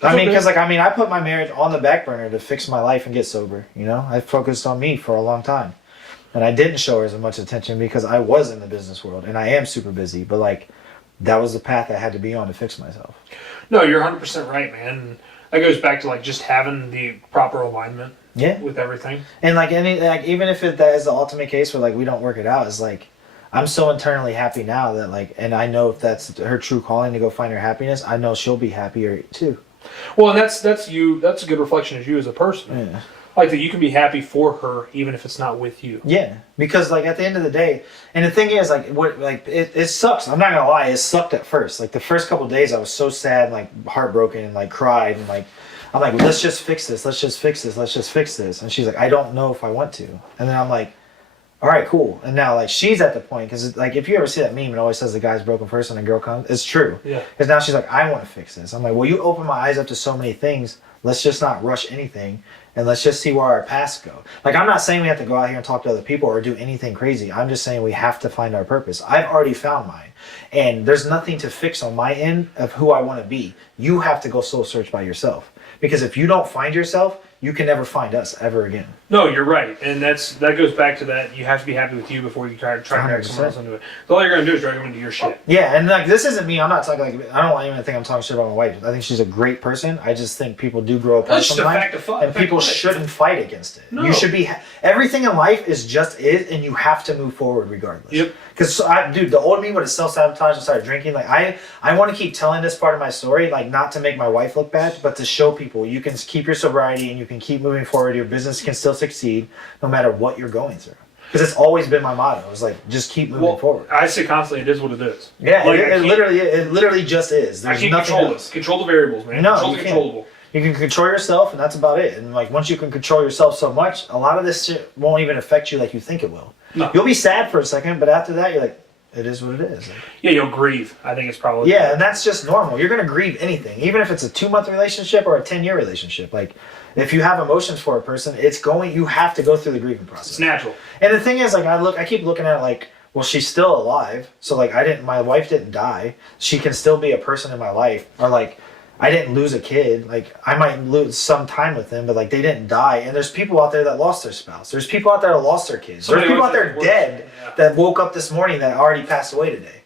That's I mean, okay. because like I put my marriage on the back burner to fix my life and get sober. You know, I focused on me for a long time, and I didn't show her as much attention because I was in the business world and I am super busy. But like, that was the path I had to be on to fix myself. No, you're 100% right, man. And that goes back to like just having the proper alignment Yeah. with everything. And like even if that is the ultimate case where like we don't work it out, it's like I'm so internally happy now that like, and I know if that's her true calling to go find her happiness, I know she'll be happier too. Well, and that's you. That's a good reflection of you as a person. Yeah. Like that, you can be happy for her even if it's not with you. Yeah, because like at the end of the day, and the thing is like it sucks. I'm not gonna lie, it sucked at first. Like the first couple of days, I was so sad, and, like heartbroken, and like cried, and like I'm like, let's just fix this. Let's just fix this. Let's just fix this. And she's like, I don't know if I want to. And then I'm like, all right, cool. And now like she's at the point because like if you ever see that meme, it always says the guy's broken first and the girl comes. It's true. Yeah. Because now she's like, I want to fix this. I'm like, well, you open my eyes up to so many things. Let's just not rush anything. And let's just see where our paths go. Like, I'm not saying we have to go out here and talk to other people or do anything crazy. I'm just saying we have to find our purpose. I've already found mine. And there's nothing to fix on my end of who I want to be. You have to go soul search by yourself. Because if you don't find yourself, you can never find us ever again. No, you're right, and that goes back to that. You have to be happy with you before you try to drag someone else into it. So all you're gonna do is drag them into your shit. Yeah, and like this isn't me. I'm not talking like I don't even think I'm talking shit about my wife. I think she's a great person. I just think people do grow apart That's just a sometimes, fact of life. and people shouldn't fight against it. No. You should be. Everything in life is just it, and you have to move forward regardless. Yep. Because dude, the old me would have self-sabotaged and started drinking. Like I want to keep telling this part of my story, like not to make my wife look bad, but to show people you can keep your sobriety and you can keep moving forward. Your business can still succeed no matter what you're going through. Because it's always been my motto. It's like just keep moving forward. I say constantly, it is what it is. Yeah, Like, it literally just is. I There's can't nothing control else. this. Control the variables, man. No, Control you the can't. controllable. You can control yourself, and that's about it. And like once you can control yourself so much, a lot of this shit won't even affect you like you think it will. No. You'll be sad for a second, but after that, you're like, it is what it is. Like, Yeah, you'll grieve. I think it's probably yeah, and that's just normal. You're gonna grieve anything, even if it's a 2-month relationship or a 10-year relationship. Like, if you have emotions for a person, you have to go through the grieving process. It's natural. And the thing is, like, I keep looking at it like, well, she's still alive, so like, my wife didn't die. She can still be a person in my life, or like, I didn't lose a kid. Like, I might lose some time with them, but like, they didn't die. And there's people out there that lost their spouse. There's people out there that lost their kids. Somebody There's people out always there has it dead worse. that woke up this morning that already passed away today.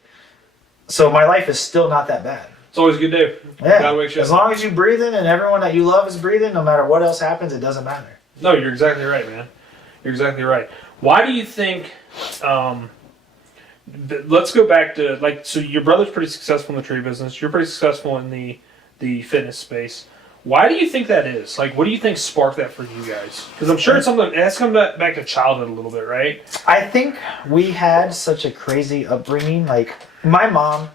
So my life is still not that bad. It's always a good day. Yeah, Gotta wake shit as up. long as you're breathing and everyone that you love is breathing, no matter what else happens, it doesn't matter. No, you're exactly right, man. You're exactly right. Why do you think? Let's go back to like. So your brother's pretty successful in the tree business. You're pretty successful in the fitness space. Why do you think that is? Like, what do you think sparked that for you guys? Because I'm sure it's something. It has to come back to childhood a little bit, right? I think we had such a crazy upbringing. Like, my mom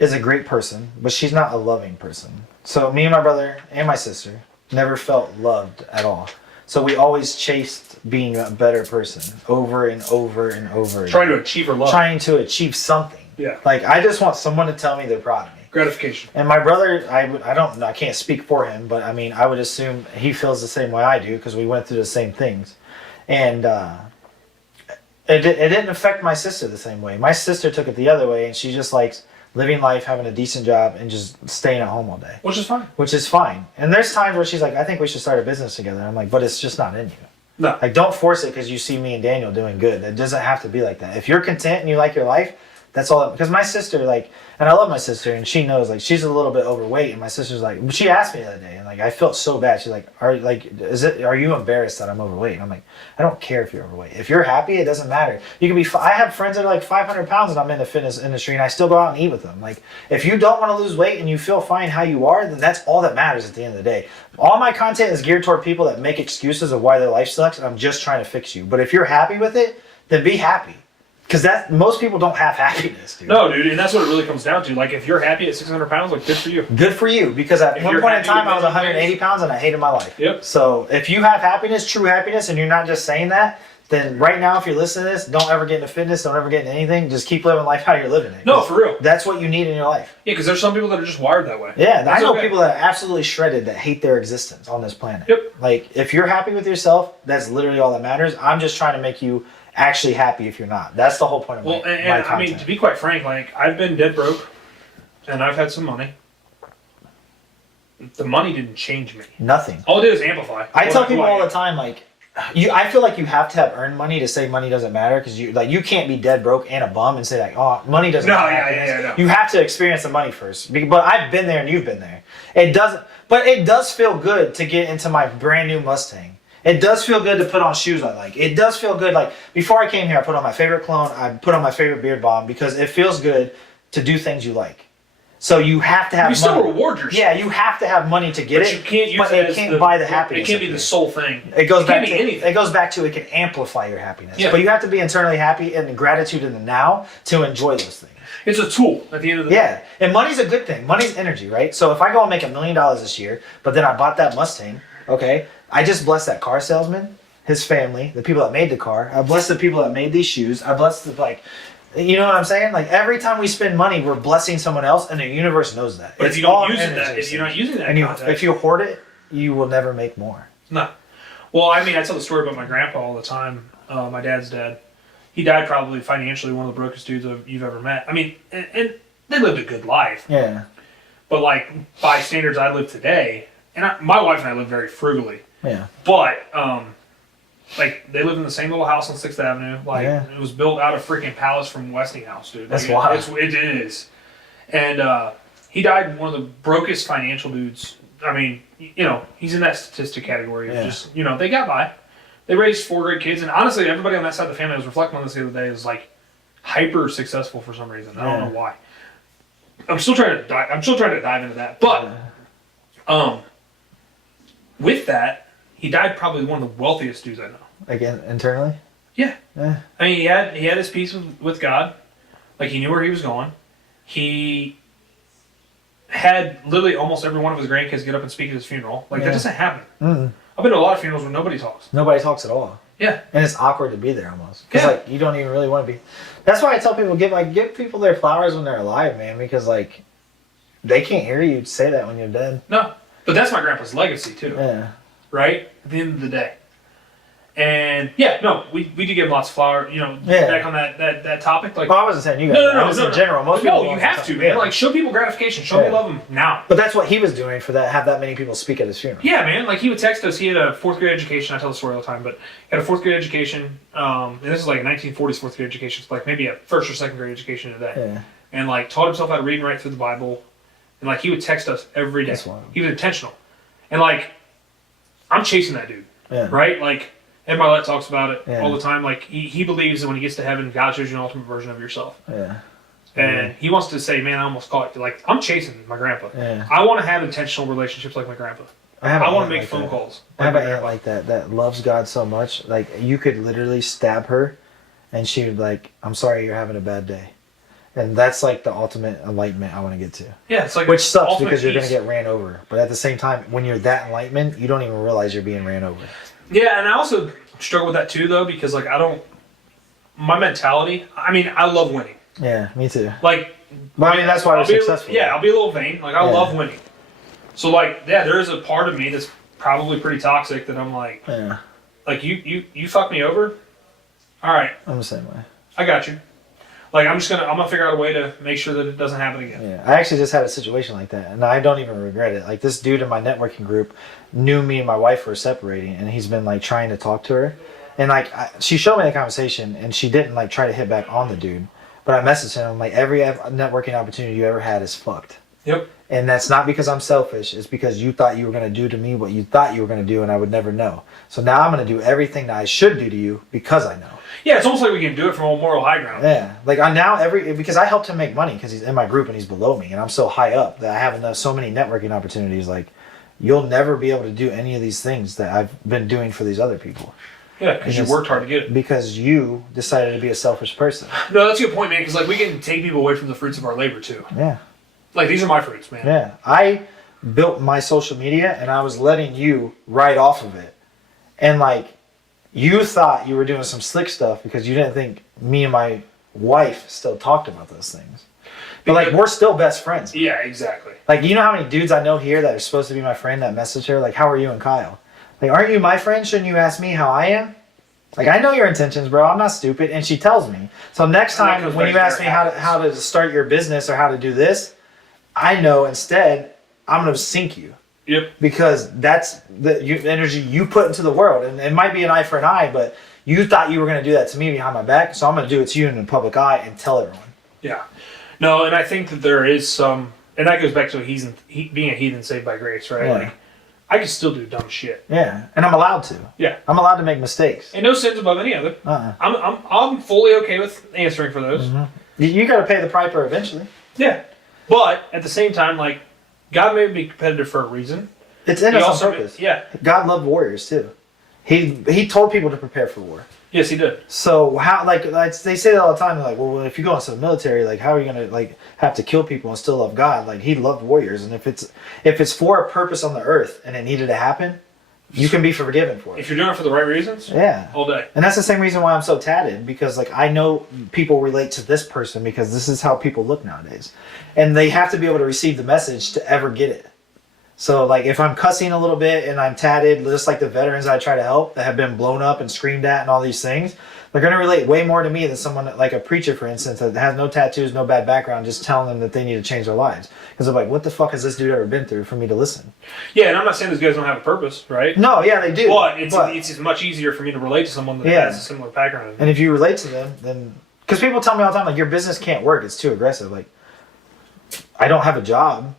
is a great person, but she's not a loving person. So me and my brother and my sister never felt loved at all. So we always chased being a better person over and over and over again. Trying to achieve her love. Trying to achieve something. Yeah. Like, I just want someone to tell me they're proud of me. Gratification. And my brother, I can't speak for him, but I mean, I would assume he feels the same way I do because we went through the same things. And it didn't affect my sister the same way. My sister took it the other way, and she just likes living life, having a decent job, and just staying at home all day. Which is fine. Which is fine. And there's times where she's like, I think we should start a business together. I'm like, but it's just not in you. No. Like, don't force it because you see me and Daniel doing good. It doesn't have to be like that. If you're content and you like your life, That's all. Because my sister, like, and I love my sister, and she knows, like, she's a little bit overweight, and my sister's like, she asked me the other day, and like, I felt so bad. She's like, are you embarrassed that I'm overweight? And I'm like, I don't care if you're overweight. If you're happy, it doesn't matter. You can be. I have friends that are like 500 pounds, and I'm in the fitness industry, and I still go out and eat with them. Like, if you don't want to lose weight and you feel fine how you are, then that's all that matters at the end of the day. All my content is geared toward people that make excuses of why their life sucks, and I'm just trying to fix you. But if you're happy with it, then be happy. Because most people don't have happiness, dude. No, dude, and that's what it really comes down to. Like, if you're happy at 600 pounds, like, good for you. Good for you, because at one point in time I was 180 pounds and I hated my life. Yep. So if you have happiness, true happiness, and you're not just saying that, then right now, if you're listening to this, don't ever get into fitness, don't ever get into anything. Just keep living life how you're living it. No, for real. That's what you need in your life. Yeah, because there's some people that are just wired that way. Yeah, That's I know okay. people that are absolutely shredded that hate their existence on this planet. Yep. Like, if you're happy with yourself, that's literally all that matters. I'm just trying to make you actually happy if you're not. That's the whole point of my and content. I mean, to be quite frank, like, I've been dead broke, and I've had some money. The money didn't change me. Nothing. All it did is amplify. I tell people all the time, like, I feel like you have to have earned money to say money doesn't matter, because you can't be dead broke and a bum and say like, oh, money doesn't matter. No. You have to experience the money first. But I've been there and you've been there. It does feel good to get into my brand new Mustang. It does feel good to put on shoes I like. It does feel good. Like, before I came here, I put on my favorite cologne. I put on my favorite beard balm, because it feels good to do things you like. So you have to have money. still reward yourself. Yeah, you have to have money to get But it. you can't use but it it as can't buy the happiness. It can't be the sole thing. It goes back can't to be anything. It goes back to it can amplify your happiness. Yeah. But you have to be internally happy and gratitude in the now to enjoy those things. It's a tool at the end of the day. Yeah, and money's a good thing. Money's energy, right? So if I go and make $1 million this year, but then I bought that Mustang, okay, I just blessed that car salesman, his family, the people that made the car. I blessed the people that made these shoes. I blessed the, like, you know what I'm saying? Like, every time we spend money, we're blessing someone else, and the universe knows that. But It's if you don't all use it, energy. if you're not using that and context, if you hoard it, you will never make more. no. Well, I mean, I tell the story about my grandpa all the time. My dad's dad. He died probably financially one of the brokest dudes you've ever met. I mean, and they lived a good life. Yeah. But like, by standards I live today, and my wife and I live very frugally. Yeah. But like, they live in the same little house on 6th Avenue. Like, Yeah. it was built out of freaking palace from Westinghouse, dude. That's like, wild. It is. And he died one of the brokest financial dudes. I mean, you know, he's in that statistic category. Yeah. Just, you know, they got by. They raised 4 great kids. And honestly, everybody on that side of the family, I was reflecting on this the other day, is like hyper successful for some reason. I don't know why. I'm still trying to dive into that. But with that, he died probably one of the wealthiest dudes I know. Again, internally? Yeah. Yeah. I mean, he had his peace with God. Like, he knew where he was going. He had literally almost every one of his grandkids get up and speak at his funeral. Like, that doesn't happen. Mm-mm. I've been to a lot of funerals where nobody talks. Nobody talks at all. Yeah. And it's awkward to be there almost. Because, Yeah. like, you don't even really want to be. That's why I tell people, give people their flowers when they're alive, man. Because, like, they can't hear you say that when you're dead. No. But that's my grandpa's legacy, too. Yeah. Right? At the end of the day. And, yeah, no, we do give him lots of flowers. You know, Yeah. back on that topic. Like, Well, I wasn't saying you guys. no, I was in general. Most people. No, you don't have talk- to, yeah. man. Like, show people gratification. Show me love them now. But that's what he was doing for that. Have that many people speak at his funeral. Yeah, man. Like, he would text us. He had a 4th grade education. I tell the story all the time, but he had a 4th grade education. And this is like a 1940s 4th grade education. It's like maybe a 1st or 2nd grade education today. Yeah. And like, taught himself how to read and write through the Bible. And like, he would text us every day. That's wild. He was intentional. And like, I'm chasing that dude. Yeah. Right? Like, Ed Milet talks about it Yeah. all the time. Like, he believes that when he gets to heaven, God shows you an ultimate version of yourself. Yeah. And he wants to say, man, I almost caught it. Like, I'm chasing my grandpa. Yeah. I want to have intentional relationships like my grandpa. have I an want aunt to make like phone that. calls. I have my an aunt grandpa. like that loves God so much. Like, you could literally stab her, and she would be like, "I'm sorry, you're having a bad day," and that's like the ultimate enlightenment I want to get to. Yeah, it's like Which sucks ultimate because you're gonna peace. get ran over. But at the same time, when you're that enlightenment, you don't even realize you're being ran over. Yeah, and I also struggle with that too, though, because like my mentality. I mean, I love winning. Yeah, me too. Like, But I mean, that's why we're I'll be- successful. Yeah, I'll be a little vain. Like, I Yeah. love winning. So like, yeah, there is a part of me that's probably pretty toxic that I'm like, Yeah, you fuck me over. All right, I'm the same way. I got you. Like, I'm gonna figure out a way to make sure that it doesn't happen again. Yeah, I actually just had a situation like that, and I don't even regret it. Like, this dude in my networking group knew me and my wife were separating, and he's been like trying to talk to her, and like she showed me the conversation, and she didn't like try to hit back on the dude, But I messaged him, I'm like, every networking opportunity you ever had is fucked. Yep. And that's not because I'm selfish. It's because you thought you were going to do to me what you thought you were going to do, and I would never know. So now I'm going to do everything that I should do to you because I know. Yeah, it's almost like we can do it from a moral high ground. Yeah, like I'm now because I helped him make money because he's in my group and he's below me, and I'm so high up that I have enough so many networking opportunities. Like, you'll never be able to do any of these things that I've been doing for these other people. Yeah, because you worked hard to get it. Because you decided to be a selfish person. No, that's a good point, man. Because like we can take people away from the fruits of our labor too. Yeah. Like these are my fruits, man. Yeah, I built my social media and I was letting you write off of it, and like. You thought you were doing some slick stuff because you didn't think me and my wife still talked about those things. But like, we're still best friends. Yeah, exactly. Like, you know how many dudes I know here that are supposed to be my friend that message her? Like, how are you and Kyle? Like, aren't you my friend? Shouldn't you ask me how I am? Like, I know your intentions, bro. I'm not stupid. And she tells me. So next time when you ask me how to start your business or how to do this, I know instead I'm going to sink you. Yep. Because that's the energy you put into the world. And it might be an eye for an eye, but you thought you were going to do that to me behind my back. So I'm going to do it to you in the public eye and tell everyone. Yeah. No, and I think that there is some, and that goes back to being a heathen saved by grace, right? Yeah. Like, I can still do dumb shit. Yeah. And I'm allowed to. Yeah. I'm allowed to make mistakes. And no sin's above any other. I'm fully okay with answering for those. Mm-hmm. You got to pay the piper eventually. Yeah. But at the same time, like, God made me competitive for a reason. It's in us on purpose. Yeah. God loved warriors too. He told people to prepare for war. Yes, he did. So how like they say that all the time. They're like, well, if you go into the military, like how are you gonna like have to kill people and still love God? Like he loved warriors, and if it's for a purpose on the earth and it needed to happen, you can be forgiven for it. If you're doing it for the right reasons. Yeah. All day. And that's the same reason why I'm so tatted, because like I know people relate to this person because this is how people look nowadays, and they have to be able to receive the message to ever get it. So like if I'm cussing a little bit and I'm tatted, just like the veterans I try to help that have been blown up and screamed at and all these things, they're going to relate way more to me than someone like a preacher, for instance, that has no tattoos, no bad background, just telling them that they need to change their lives. Because they're like, what the fuck has this dude ever been through for me to listen? Yeah, and I'm not saying these guys don't have a purpose, right? No, yeah, they do. But it's much easier for me to relate to someone that has a similar background. And if you relate to them, then... Because people tell me all the time, like, your business can't work. It's too aggressive. Like, I don't have a job.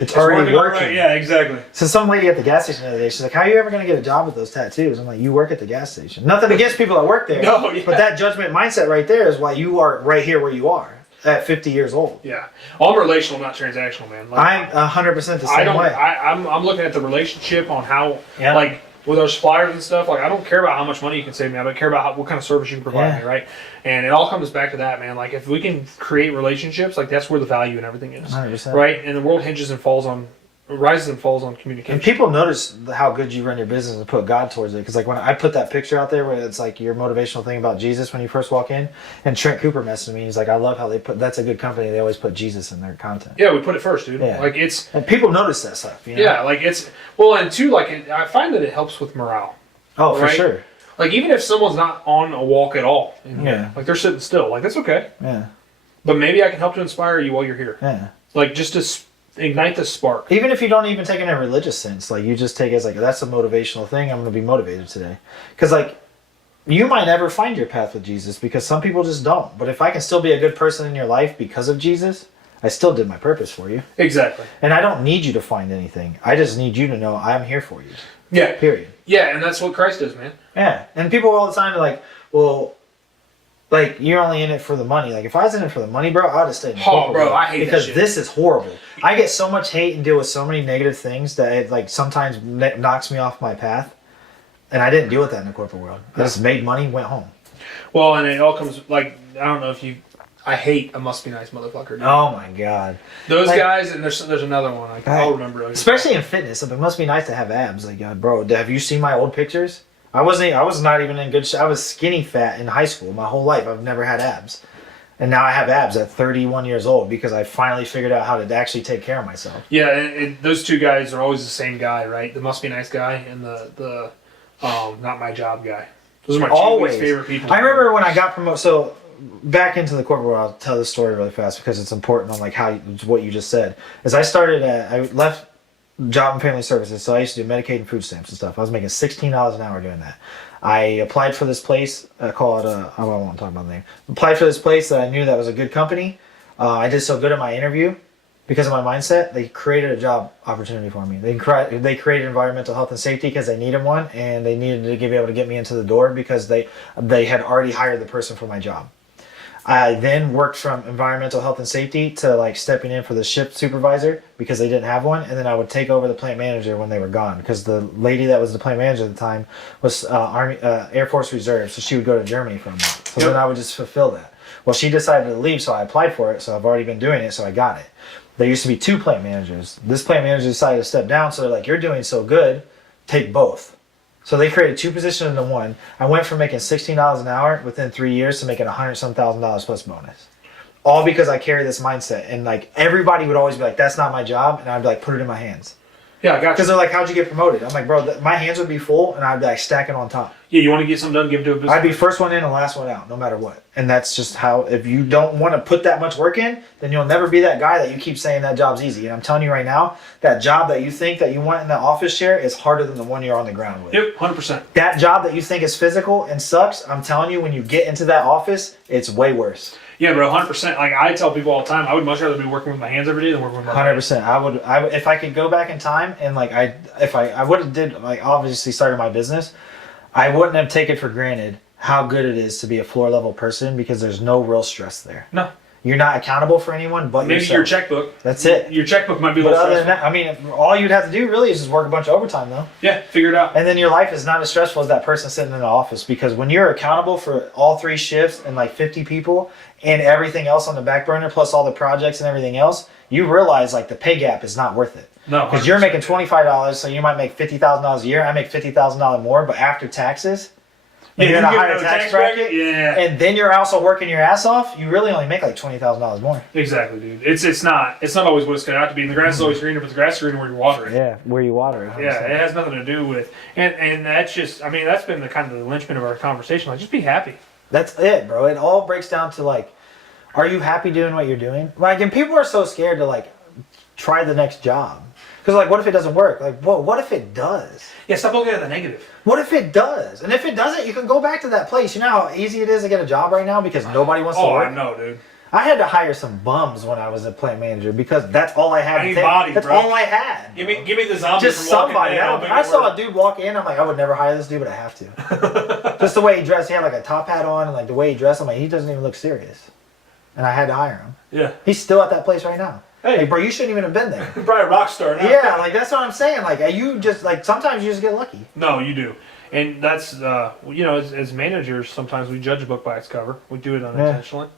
It's already working. Right. Yeah, exactly. So some lady at the gas station the other day, she's like, how are you ever going to get a job with those tattoos? I'm like, you work at the gas station. Nothing against people that work there. No, yeah. But that judgment mindset right there is why you are right here where you are at 50 years old. Yeah. Well, I'm relational, not transactional, man. Like, I'm 100% the same way. I'm looking at the relationship on how, Yeah. like, with our suppliers and stuff, like, I don't care about how much money you can save me. I don't care about what kind of service you can provide me, right? And it all comes back to that, man. Like, if we can create relationships, like, that's where the value and everything is. 100%. Right? And the world rises and falls on communication. And people notice how good you run your business and put God towards it. Because like when I put that picture out there where it's like your motivational thing about Jesus when you first walk in, and Trent Cooper messaged me. He's like, I love how that's a good company. They always put Jesus in their content. Yeah, we put it first, dude. Yeah. Like it's... And people notice that stuff. You know? Yeah, like it's... Well, and two, like I find that it helps with morale. Oh, for right? sure. Like even if someone's not on a walk at all, Yeah. like they're sitting still, like that's okay. Yeah. But maybe I can help to inspire you while you're here. Yeah. Like just to ignite the spark. Even if you don't even take it in a religious sense, like you just take it as like, that's a motivational thing. I'm going to be motivated today. Because like, you might never find your path with Jesus because some people just don't. But if I can still be a good person in your life because of Jesus, I still did my purpose for you. Exactly. And I don't need you to find anything. I just need you to know I'm here for you. Yeah. Period. Yeah, and that's what Christ does, man. Yeah. And people all the time are like, well, like, you're only in it for the money. Like, if I was in it for the money, bro, I would have stayed in the corporate bro, world. I hate that because shit. this is horrible. I get so much hate and deal with so many negative things that it, like, sometimes knocks me off my path. And I didn't deal with that in the corporate world. I just made money, went home. Well, and it all comes, like, I don't know if you... I hate a must be nice motherfucker. Dude. Oh, my God. Those like, guys, and there's another one. I'll remember. Especially in fitness. It must be nice to have abs. Like, bro, have you seen my old pictures? I was not even in good shape. I was skinny fat in high school my whole life. I've never had abs. And now I have abs at 31 years old because I finally figured out how to actually take care of myself. Yeah, and those two guys are always the same guy, right? The must be nice guy and the not my job guy. Those are my two least favorite people. I remember when I got promoted. So back into the corporate world, I'll tell this story really fast because it's important on like what you just said. As I left Job and Family Services, so I used to do Medicaid and food stamps and stuff. I was making $16 an hour doing that. I applied for this place. I call it I don't want to talk about the name. Applied for this place that I knew that was a good company. I did so good in my interview because of my mindset. They created a job opportunity for me. They created environmental health and safety because they needed one, and they needed to be able to get me into the door because they had already hired the person for my job. I then worked from environmental health and safety to like stepping in for the shift supervisor because they didn't have one, and then I would take over the plant manager when they were gone because the lady that was the plant manager at the time was Air Force Reserve, so she would go to Germany for a month. So then I would just fulfill that. Well, she decided to leave, so I applied for it. So I've already been doing it, so I got it. There used to be 2 plant managers. This plant manager decided to step down, so they're like, "You're doing so good, take both." So they created 2 positions into one. I went from making $16 an hour within 3 years to making $100,000 plus bonus. All because I carry this mindset. And like everybody would always be like, "That's not my job," and I'd be like, "Put it in my hands." Yeah, I got you. Because they're like, "How'd you get promoted?" I'm like, "Bro, my hands would be full, and I'd be like stacking on top." Yeah, you want to get something done, give it to a business. I'd be first one in and last one out, no matter what. And that's just how, if you don't want to put that much work in, then you'll never be that guy that you keep saying that job's easy. And I'm telling you right now, that job that you think that you want in the office chair is harder than the one you're on the ground with. Yep, 100%. That job that you think is physical and sucks, I'm telling you, when you get into that office, it's way worse. Yeah, bro, 100%. Like I tell people all the time, I would much rather be working with my hands every day than working with my 100%. I would, if I could go back in time and like I would have did like obviously started my business, I wouldn't have taken for granted how good it is to be a floor level person because there's no real stress there. No. You're not accountable for anyone but maybe yourself. your checkbook. That's it. Your checkbook might be a But little other than stressful. that, I mean, all you'd have to do really is just work a bunch of overtime though. Yeah, figure it out. And then your life is not as stressful as that person sitting in the office because when you're accountable for all 3 shifts and like 50 people and everything else on the back burner plus all the projects and everything else, you realize like the pay gap is not worth it. No, because you're making $25, so you might make $50,000 a year. I make $50,000 more, but after taxes, Yeah, you're in you a get higher another tax bracket, yeah. and then you're also working your ass off. You really only make like $20,000 more. Exactly, dude. It's not always what it's going to have to be. And the grass is always greener, but the grass is greener where you water it. Yeah, where you water it. 100%. Yeah, it has nothing to do with, and that's just, I mean, that's been the kind of the linchpin of our conversation. Like, just be happy. That's it, bro. It all breaks down to like, are you happy doing what you're doing? Like, and people are so scared to like try the next job. Because like, what if it doesn't work? Like, well, what if it does? Yeah, stop looking at the negative. What if it does? And if it doesn't, you can go back to that place. You know how easy it is to get a job right now because nobody wants to Oh, work? I know, dude. I had to hire some bums when I was a plant manager because that's all I had. I need to take. bodies, That's bro. all I had. Give me the zombies Just from Walking somebody. Dead. I'll make I it saw work. a dude walk in. I'm like, I would never hire this dude, but I have to. Just the way he dressed. He had like a top hat on and like the way he dressed. I'm like, he doesn't even look serious. And I had to hire him. Yeah. He's still at that place right now. Hey. Like, bro, you shouldn't even have been there. You're probably a rock star now. Yeah, like that's what I'm saying. Like you just like sometimes you just get lucky. No, you do. And that's, you know, as managers, sometimes we judge a book by its cover. We do it unintentionally.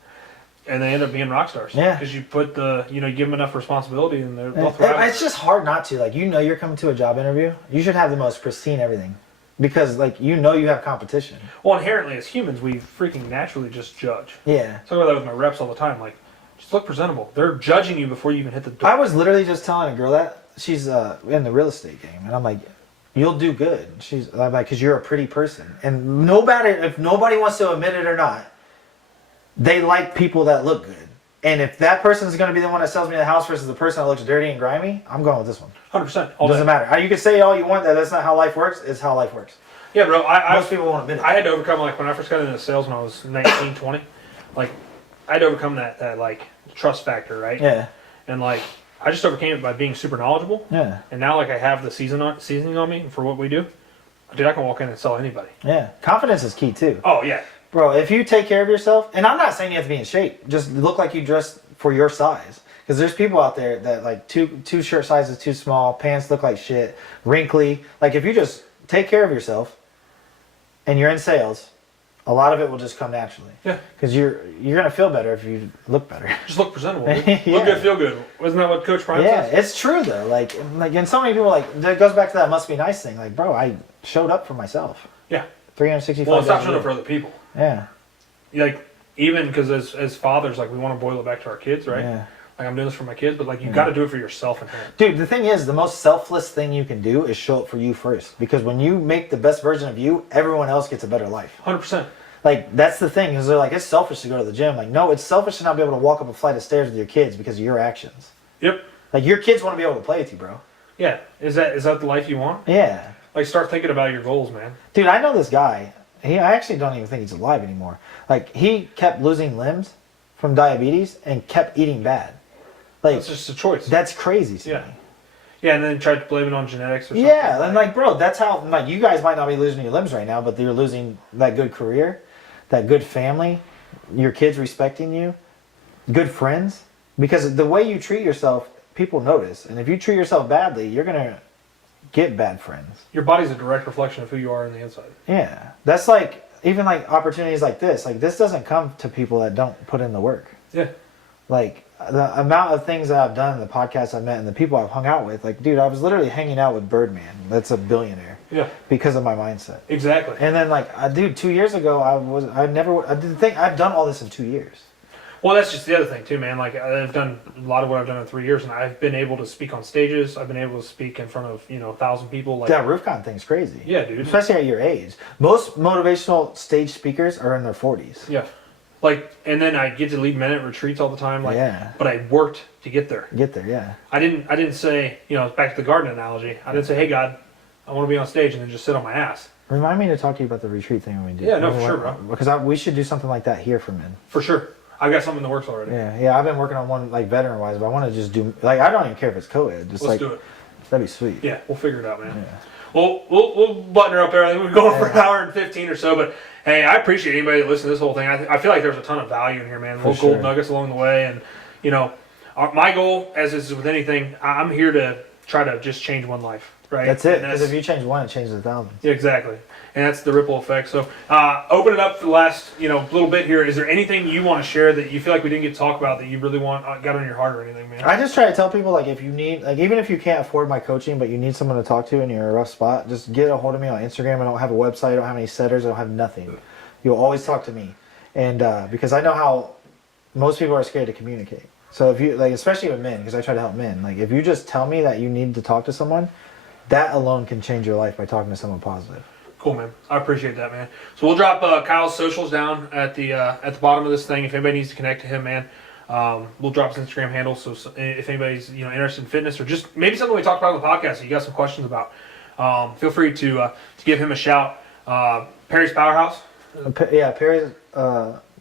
And they end up being rock stars. Yeah. Because you put you give them enough responsibility and they'll Yeah. thrive. It's just hard not to. Like, you know you're coming to a job interview. You should have the most pristine everything. Because, like, you know you have competition. Well, inherently, as humans, we freaking naturally just judge. Yeah. I talk about that with my reps all the time. Like, just look presentable. They're judging you before you even hit the door. I was literally just telling a girl that. She's in the real estate game. And I'm like, you'll do good. I'm like, because you're a pretty person. And if nobody wants to admit it or not, they like people that look good. And if that person is going to be the one that sells me the house versus the person that looks dirty and grimy, I'm going with this one. 100%. Doesn't matter. You can say all you want that that's not how life works. It's how life works. Yeah, bro. Most people won't admit it. I had to overcome, like, when I first got into sales when I was 19, 20. Like, I had to overcome that like, trust factor, right? Yeah. And, like, I just overcame it by being super knowledgeable. Yeah. And now, like, I have the seasoning on me for what we do. Dude, I can walk in and sell anybody. Yeah. Confidence is key, too. Oh, yeah. Bro, if you take care of yourself, and I'm not saying you have to be in shape, just look like you dress for your size. Because there's people out there that like two shirt sizes too small, pants look like shit, wrinkly. Like if you just take care of yourself and you're in sales, a lot of it will just come naturally. Yeah. Because you're gonna feel better if you look better. Just look presentable. Dude. Yeah. Look good, feel good. Wasn't that what Coach Prime Yeah, says? it's true though. Like, and so many people like that goes back to that must be nice thing. Like, bro, I showed up for myself. Yeah. 365 Well, stop days a showing up year. for other people. Yeah. Like, even because as fathers, like, we want to boil it back to our kids, right? Yeah. Like, I'm doing this for my kids, but, like, you got to do it for yourself and him. Dude, the thing is, the most selfless thing you can do is show up for you first. Because when you make the best version of you, everyone else gets a better life. 100%. Like, that's the thing. Is they're like, it's selfish to go to the gym. Like, no, it's selfish to not be able to walk up a flight of stairs with your kids because of your actions. Yep. Like, your kids want to be able to play with you, bro. Yeah. Is that the life you want? Yeah. Like, start thinking about your goals, man. Dude, I know this guy. I actually don't even think he's alive anymore. Like, he kept losing limbs from diabetes and kept eating bad. Like, It's just a choice. that's crazy to Yeah. me. Yeah, and then tried to blame it on genetics or something. Yeah, and like, bro, that's how, like, you guys might not be losing your limbs right now, but you're losing that good career, that good family, your kids respecting you, good friends. Because the way you treat yourself, people notice. And if you treat yourself badly, you're going to get bad friends. Your body's a direct reflection of who you are on the inside. Yeah. That's like, even like opportunities like this. Like, this doesn't come to people that don't put in the work. Yeah. Like, the amount of things that I've done, the podcasts I've met, and the people I've hung out with. Like, dude, I was literally hanging out with Birdman. That's a billionaire. Yeah. Because of my mindset. Exactly. And then, like, dude, 2 years ago, I didn't think I've done all this in 2 years. Well, that's just the other thing too, man. Like, I've done a lot of what I've done in 3 years, and I've been able to speak on stages. I've been able to speak in front of 1,000 people. Like, That RoofCon thing's crazy. Yeah, dude. Especially at your age. Most motivational stage speakers are in their 40s. Yeah. Like, and then I get to lead men at retreats all the time. Like, Yeah. But I worked to get there. Get there, yeah. I didn't say, back to the garden analogy. I didn't say, hey God, I want to be on stage and then just sit on my ass. Remind me to talk to you about the retreat thing when we do. Yeah, no, for sure, bro. Because we should do something like that here for men. For sure. I've got something in the works already. Yeah. I've been working on one like veteran wise, but I want to just do like I don't even care if it's co-ed. Just Let's like do it. that'd be sweet. Yeah, we'll figure it out, man. Yeah. Well, we'll button her up there. I think we're going for an hour and 15 or so, but hey, I appreciate anybody that listens to this whole thing. I feel like there's a ton of value in here, man. Little gold nuggets along the way, and my goal, as is with anything, I'm here to try to just change one life. Right. That's it. Because if you change one, it changes 1,000. Yeah, exactly. And that's the ripple effect. So, open it up for the last, little bit here. Is there anything you want to share that you feel like we didn't get to talk about that you really got on your heart or anything, man? I just try to tell people, like, if you need, like, even if you can't afford my coaching, but you need someone to talk to and you're in a rough spot, just get a hold of me on Instagram. I don't have a website. I don't have any setters. I don't have nothing. You'll always talk to me. And because I know how most people are scared to communicate. So if you, like, especially with men, because I try to help men, like, if you just tell me that you need to talk to someone, that alone can change your life by talking to someone positive. Cool, man. I appreciate that, man. So we'll drop Kyle's socials down at the bottom of this thing. If anybody needs to connect to him, man, we'll drop his Instagram handle. So if anybody's interested in fitness or just maybe something we talked about on the podcast that you got some questions about, feel free to give him a shout. Perry's Powerhouse. Yeah, Perry's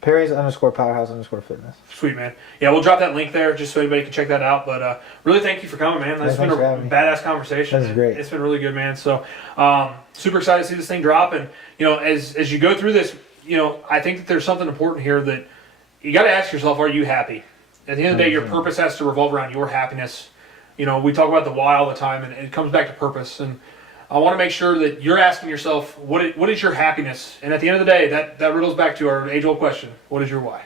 _powerhouse_fitness. Sweet, man. Yeah, we'll drop that link there just so anybody can check that out. But really, thank you for coming, man. That's been a badass conversation. That's great. It's been really good, man. So super excited to see this thing drop. And as you go through this, I think that there's something important here that you got to ask yourself: are you happy? At the end of the day, your purpose has to revolve around your happiness. We talk about the why all the time, and it comes back to purpose. And I want to make sure that you're asking yourself, what is your happiness? And at the end of the day, that riddles back to our age-old question: what is your why?